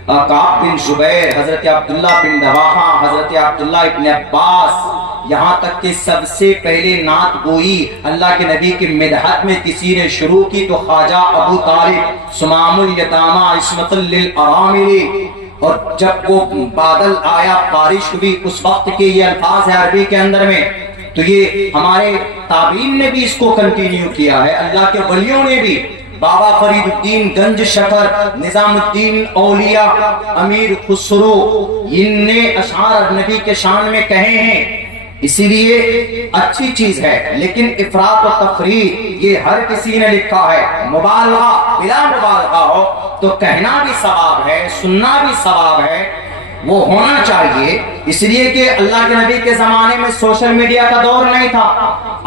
काब बिन जुबैर, हजरत अब्दुल्ला बिन रवाहा, हजरत अब्दुल्ला इब्न अब्बास, यहाँ तक कि सबसे पहले नात गोई अल्लाह के नबी की मिदहत में किसी ने शुरू की तो ख्वाजा अबू तालिब, सुमामुल यतामा, इस्मतुल लिल अरामिली। और जब वो बादल आया, बारिश हुई, उस वक्त के ये अल्फाज है अरबी के अंदर में, तो ये हमारे ताबीन ने भी इसको कंटिन्यू किया है, अल्लाह के वलियों ने भी। बाबा फरीदुद्दीन गंज शकर, निजामुद्दीन औलिया, अमीर खुसरो, इनने अशार नबी के शान में कहे हैं। इसीलिए अच्छी चीज है, लेकिन इफरात और तफरीद ये हर किसी ने लिखा है। मुबालगा, बिला मुबालगा हो तो कहना भी सवाब है, सुनना भी सवाब है, वो होना चाहिए। इसलिए कि अल्लाह के नबी के जमाने में सोशल मीडिया का दौर नहीं था।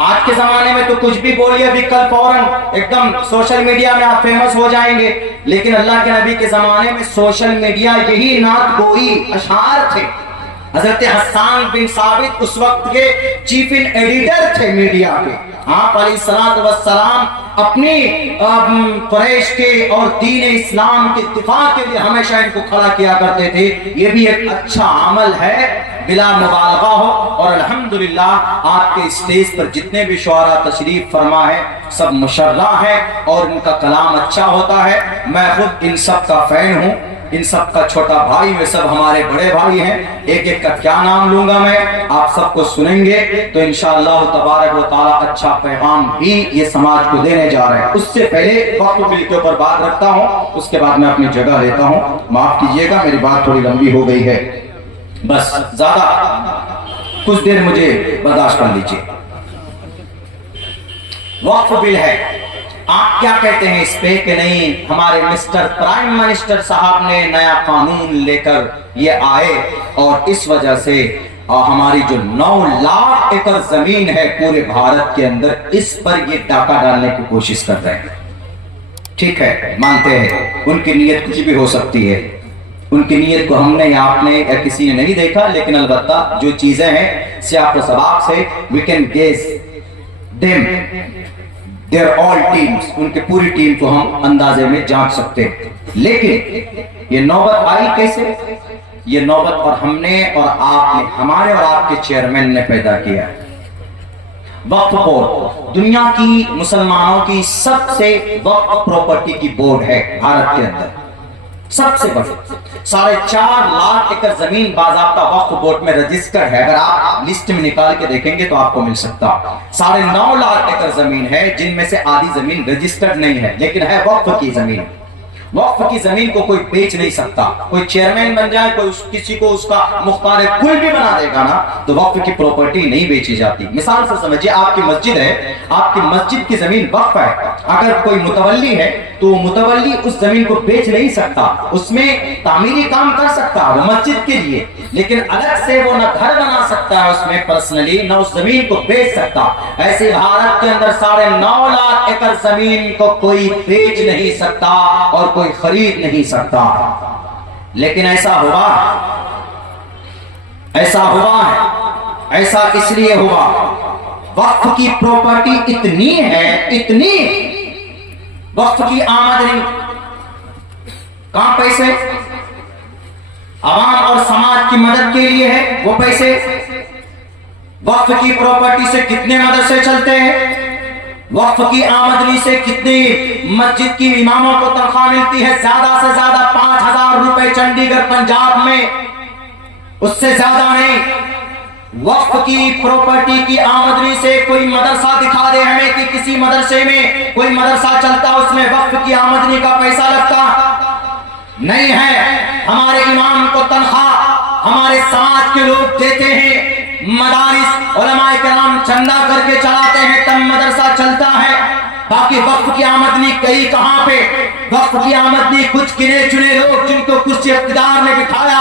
आज के जमाने में तो कुछ भी बोलिए, अभी कल फौरन एकदम सोशल मीडिया में आप फेमस हो जाएंगे। लेकिन अल्लाह के नबी के जमाने में सोशल मीडिया यही नात गोई अशार थे। हजरत हसन बिन साबित उस वक्त के चीफ एडिटर थे मीडिया के। आप अलैहिस्सलातु वस्सलाम अपनी कुरैश के और दीन इस्लाम के दिफा के लिए हमेशा इनको खड़ा किया करते थे। ये भी एक अच्छा अमल है, बिला मुबालगा हो। और अल्हम्दुलिल्लाह आपके स्टेज पर जितने भी शुआरा तशरीफ फरमा है सब मुशर्रा है और इनका कलाम अच्छा होता है। मैं खुद इन सब का फैन हूँ, इन सब का छोटा भाई, वे सब हमारे बड़े भाई हैं। एक एक का क्या नाम लूंगा मैं, आप सबको सुनेंगे तो इंशाअल्लाह तबारक व तआला अच्छा पैगाम भी ये समाज को देने जा रहे हैं। उससे पहले वक्त बिल के ऊपर बात रखता हूँ, उसके बाद मैं अपनी जगह लेता हूँ। माफ कीजिएगा मेरी बात थोड़ी लंबी हो गई है, बस ज्यादा कुछ देर मुझे बर्दाश्त कर लीजिए। वक्फ बिल है, आप क्या कहते हैं इस पे कि नहीं हमारे मिस्टर प्राइम मिनिस्टर साहब ने नया कानून लेकर ये आए और इस वजह से हमारी जो 9 लाख एकड़ जमीन है पूरे भारत के अंदर, इस पर ये डाका डालने की कोशिश कर रहे हैं। ठीक है, मानते हैं उनकी नीयत कुछ भी हो सकती है, उनकी नीयत को हमने या आपने या किसी ने नहीं देखा, लेकिन अलबत्ता जो चीजें हैं सियाक सबाक से we can guess them their all teams, उनके पूरी टीम को हम अंदाजे में जांच सकते हैं। लेकिन ये नौबत आई कैसे? ये नौबत और हमने और आपने, हमारे और आपके चेयरमैन ने पैदा किया। वक्फ बोर्ड दुनिया की मुसलमानों की सबसे वक्फ प्रॉपर्टी की बोर्ड है भारत के अंदर, सबसे बड़ी। 4.5 लाख एकड़ जमीन बाज़ाब्ता वक्फ बोर्ड में रजिस्टर्ड है। अगर आप लिस्ट में निकाल के देखेंगे तो आपको मिल सकता। 9.5 लाख एकड़ जमीन है, जिनमें से आधी जमीन रजिस्टर्ड नहीं है, लेकिन है वक्फ की जमीन। वक्फ की जमीन को कोई बेच नहीं सकता। कोई चेयरमैन बन जाए, कोई किसी को उसका मुख्तार कुल भी बना देगा ना, तो वक्फ की प्रॉपर्टी नहीं बेची जाती। मिसाल से समझिए, आपकी मस्जिद है, आपकी मस्जिद की जमीन वक्फ है। अगर कोई मुतवल्ली है तो मुतवल्ली उस जमीन को बेच नहीं सकता, उसमें तामीरी काम कर सकता है वो मस्जिद के लिए, लेकिन अलग से वो ना घर बना सकता है उसमें पर्सनली, ना उस जमीन को बेच सकता। ऐसे भारत के अंदर 9.5 लाख एकड़ जमीन को कोई बेच नहीं सकता और कोई खरीद नहीं सकता। लेकिन ऐसा हुआ है, ऐसा इसलिए हुआ, वक्फ की प्रॉपर्टी इतनी है, इतनी वक्फ की आमदनी कहां पैसे आवाम और समाज की मदद के लिए है, वो पैसे वक्फ की प्रॉपर्टी से कितने मदरसे चलते हैं, वक्फ की आमदनी से कितनी मस्जिद की इमामों को तनख्वाह मिलती है, ज्यादा से ज्यादा 5,000 रुपए चंडीगढ़ पंजाब में, उससे ज्यादा नहीं। वक्फ की प्रॉपर्टी की आमदनी से कोई मदरसा दिखा दे हमें कि किसी मदरसे में कोई मदरसा चलता, उसमें वक्फ की आमदनी का पैसा लगता नहीं है। हमारे इमाम को तनख्वाह हमारे समाज के लोग देते हैं, मदारिस उलमाए किराम चंदा करके चलाते हैं, तब मदरसा चलता है। बाकी वक्फ की आमदनी कहीं कहां पे? वक्फ की आमदनी कुछ गिने चुने लोग जिनको कुछ इख्तियार ने बिठाया,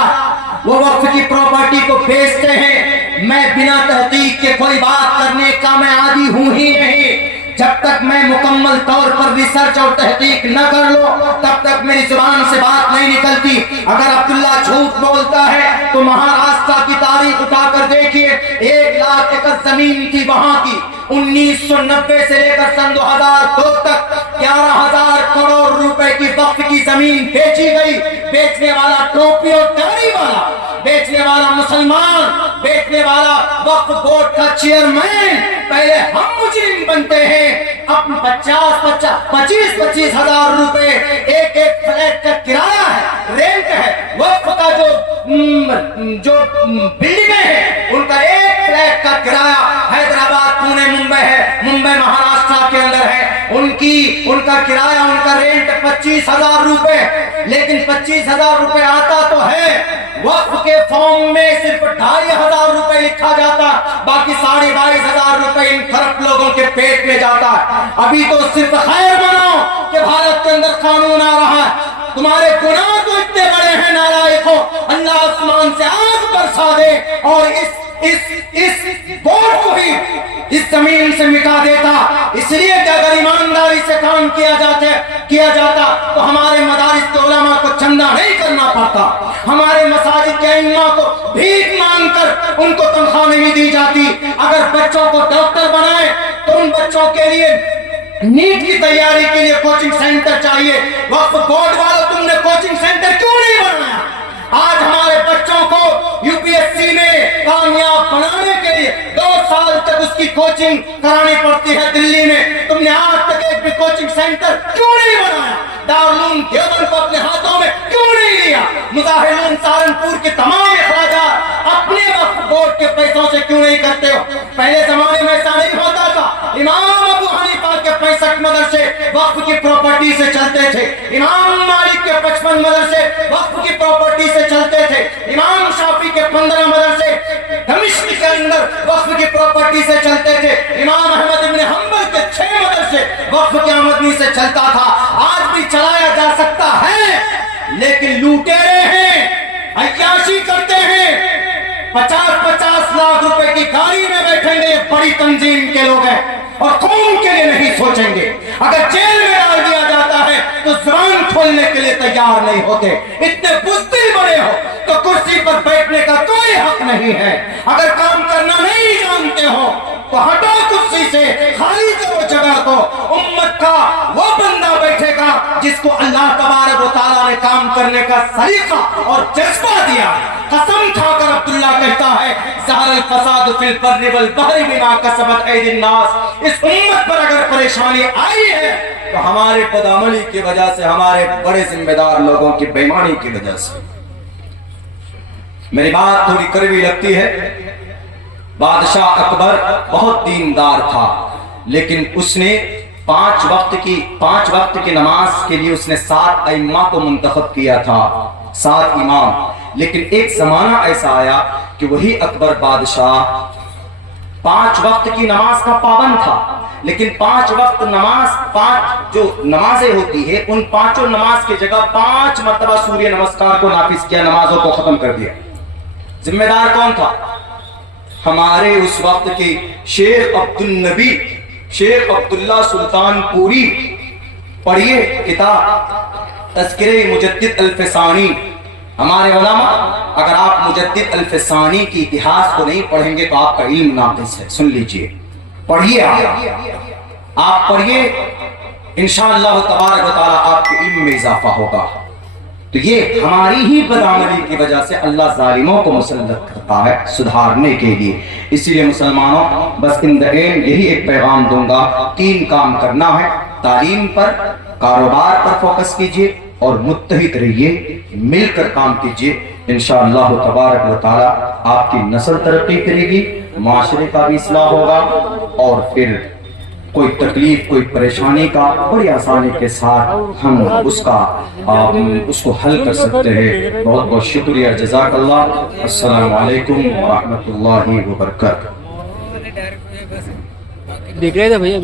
वो वक्फ की प्रॉपर्टी को बेचते हैं। मैं बिना तहकीक के कोई बात करने का मैं आदी हूं ही नहीं। जब तक मैं मुकम्मल तौर पर रिसर्च और तहकीक न कर लो तब तक मेरी जुबान से बात नहीं निकलती। अगर अब्दुल्ला झूठ बोलता है तो महाराष्ट्र की तारीख उठाकर देखिए, 1 लाख एकड़ जमीन थी वहां की। 1990 से लेकर सन 2002 तक 11,000 करोड़ रुपए की वक्फ की जमीन बेची गई। बेचने वाला टोपी और टहरी वाला, बेचने वाला मुसलमान, बेचने वाला वक्फ बोर्ड का चेयरमैन। पहले हम मुजरिम बनते हैं। अब 25 हजार रुपए एक फ्लैट का किराया है, रेंट है। वक्फ का जो बिल्डिंग है उनका एक फ्लैट का किराया हैदराबाद, पुणे, मुंबई है, मुंबई महाराष्ट्र के अंदर है। उनका किराया, उनका रेंट 25,000 रुपए। लेकिन 25,000 रुपए आता तो है, वक्फ के फॉर्म में सिर्फ 2,500 रुपए लिखा जाता, बाकी 22,500 रुपए इन खरब लोगों के पेट में जाता है। अभी तो सिर्फ खैर बनाओ कि भारत के अंदर कानून आ रहा है। तुम्हारे गुनाह तो इतने बड़े हैं नालायकों, अल्लाह आसमान से आग बरसा दे और इस बोर्ड को ही इस जमीन से मिटा देता। इसलिए कि अगर ईमानदारी से काम किया जाता तो हमारे मदारिस के उलमा को चंदा नहीं करना पड़ता, हमारे मसाजिद के इमाम को भीख मांग उनको तनख्वाह नहीं दी जाती। अगर बच्चों को डॉक्टर बनाए तो उन बच्चों के लिए नीट की तैयारी के लिए कोचिंग सेंटर चाहिए। वक्फ बोर्ड वालों, तुमने कोचिंग सेंटर क्यों नहीं बनाया? आज हमारे बच्चों को यूपीएससी में कामयाब बनाने के लिए 2 साल तक उसकी कोचिंग करानी पड़ती है दिल्ली में। तुमने आज तक एक भी कोचिंग सेंटर क्यों नहीं बनाया? दारुल देवबंद को अपने हाथों में क्यों नहीं लिया? मुजाहिदीन सहारनपुर के तमाम अखराजात अपने वक्फ बोर्ड के पैसों से क्यों नहीं करते हो? पहले जमाने में ऐसा नहीं होता था। इमाम अबू हनीफा के 65 मदरसे वक्फ की प्रॉपर्टी से चलते थे। इमाम मालिक के 55 मदरसे वक्फ की प्रॉपर्टी से चलते थे। इमाम शाफी के 15 मदरसे दमिश्क के अंदर वक्फ की प्रॉपर्टी से चलते थे। इमाम अहमद इब्न हंबल के 6 मदरसे वक्फ की आमदनी से चलता था। आज भी चलाया जा सकता है, लेकिन लुटेरे हैं, अय्याशी करते हैं। 50-50 लाख रुपए की गाड़ी में बैठेंगे, बड़ी तंजीम के लोग हैं और कौम के लिए नहीं सोचेंगे। अगर जेल में डाल दिया जाता है तो जुबान खोलने के लिए तैयार नहीं होते। इतने बुज़दिल बने हो तो कुर्सी पर बैठने का कोई हक नहीं है। अगर काम करना नहीं जानते हो तो हटो कुर्सी से, खाली करो जगह को। उम्मत का वो बंदा बैठेगा जिसको अल्लाह तबारक व तआला ने काम करने का सलीका और जज्बा दिया। कसम खाकर अब्दुल्ला कहता है, ज़हरल फसाद फिल बर्रि वल बहरि बिमा कसबत ऐदिन नास। इस उम्मत पर अगर परेशानी आई है तो हमारे बदअमली की वजह से, हमारे बड़े जिम्मेदार लोगों की बेईमानी की वजह से। मेरी बात थोड़ी कड़वी लगती है। बादशाह अकबर बहुत दीनदार था, लेकिन उसने 5 वक्त की नमाज के लिए उसने 7 अइम्मा को मुंतखब किया था, 7 इमाम। लेकिन एक जमाना ऐसा आया कि वही अकबर बादशाह 5 वक्त की नमाज का पाबंद था, लेकिन 5 वक्त नमाज, 5 जो नमाजें होती है उन 5 नमाज की जगह 5 मरतबा सूर्य नमस्कार को नाफिज किया, नमाजों को खत्म कर दिया। जिम्मेदार कौन था? हमारे उस वक्त के शेख अब्दुल नबी, शेख अब्दुल्ला सुल्तानपुरी। पढ़िए किताब तज़किरे मुजद्दिद अल-फ़सानी। हमारे उलमा, अगर आप मुजद्दिद अल-फ़सानी की इतिहास को नहीं पढ़ेंगे तो आपका इल्म नाक़िस है। सुन लीजिए, पढ़िए, आप पढ़िए, इंशाअल्लाह तबारक व तआला आपके इल्म में इजाफा होगा। तो ये हमारी ही बदअमली की वजह से अल्लाह जालिमों को मुसल्लत करता है सुधारने के लिए। इसीलिए मुसलमानों, बस इन द एंड यही एक पैगाम दूंगा, 3 काम करना है। तालीम पर, कारोबार पर फोकस कीजिए और मुत्तहिद रहिए, मिलकर काम कीजिए। इंशाअल्लाह तबारक व तआला आपकी नस्ल तरक्की करेगी, माशरे का भी इस्लाह होगा और फिर कोई तकलीफ, कोई परेशानी का बड़ी आसानी के साथ हम उसको हल कर सकते हैं। बहुत बहुत शुक्रिया, जज़ाकल्लाह। अस्सलामु अलैकुम व रहमतुल्लाहि व बरकातहू। देख रहे थे भैया।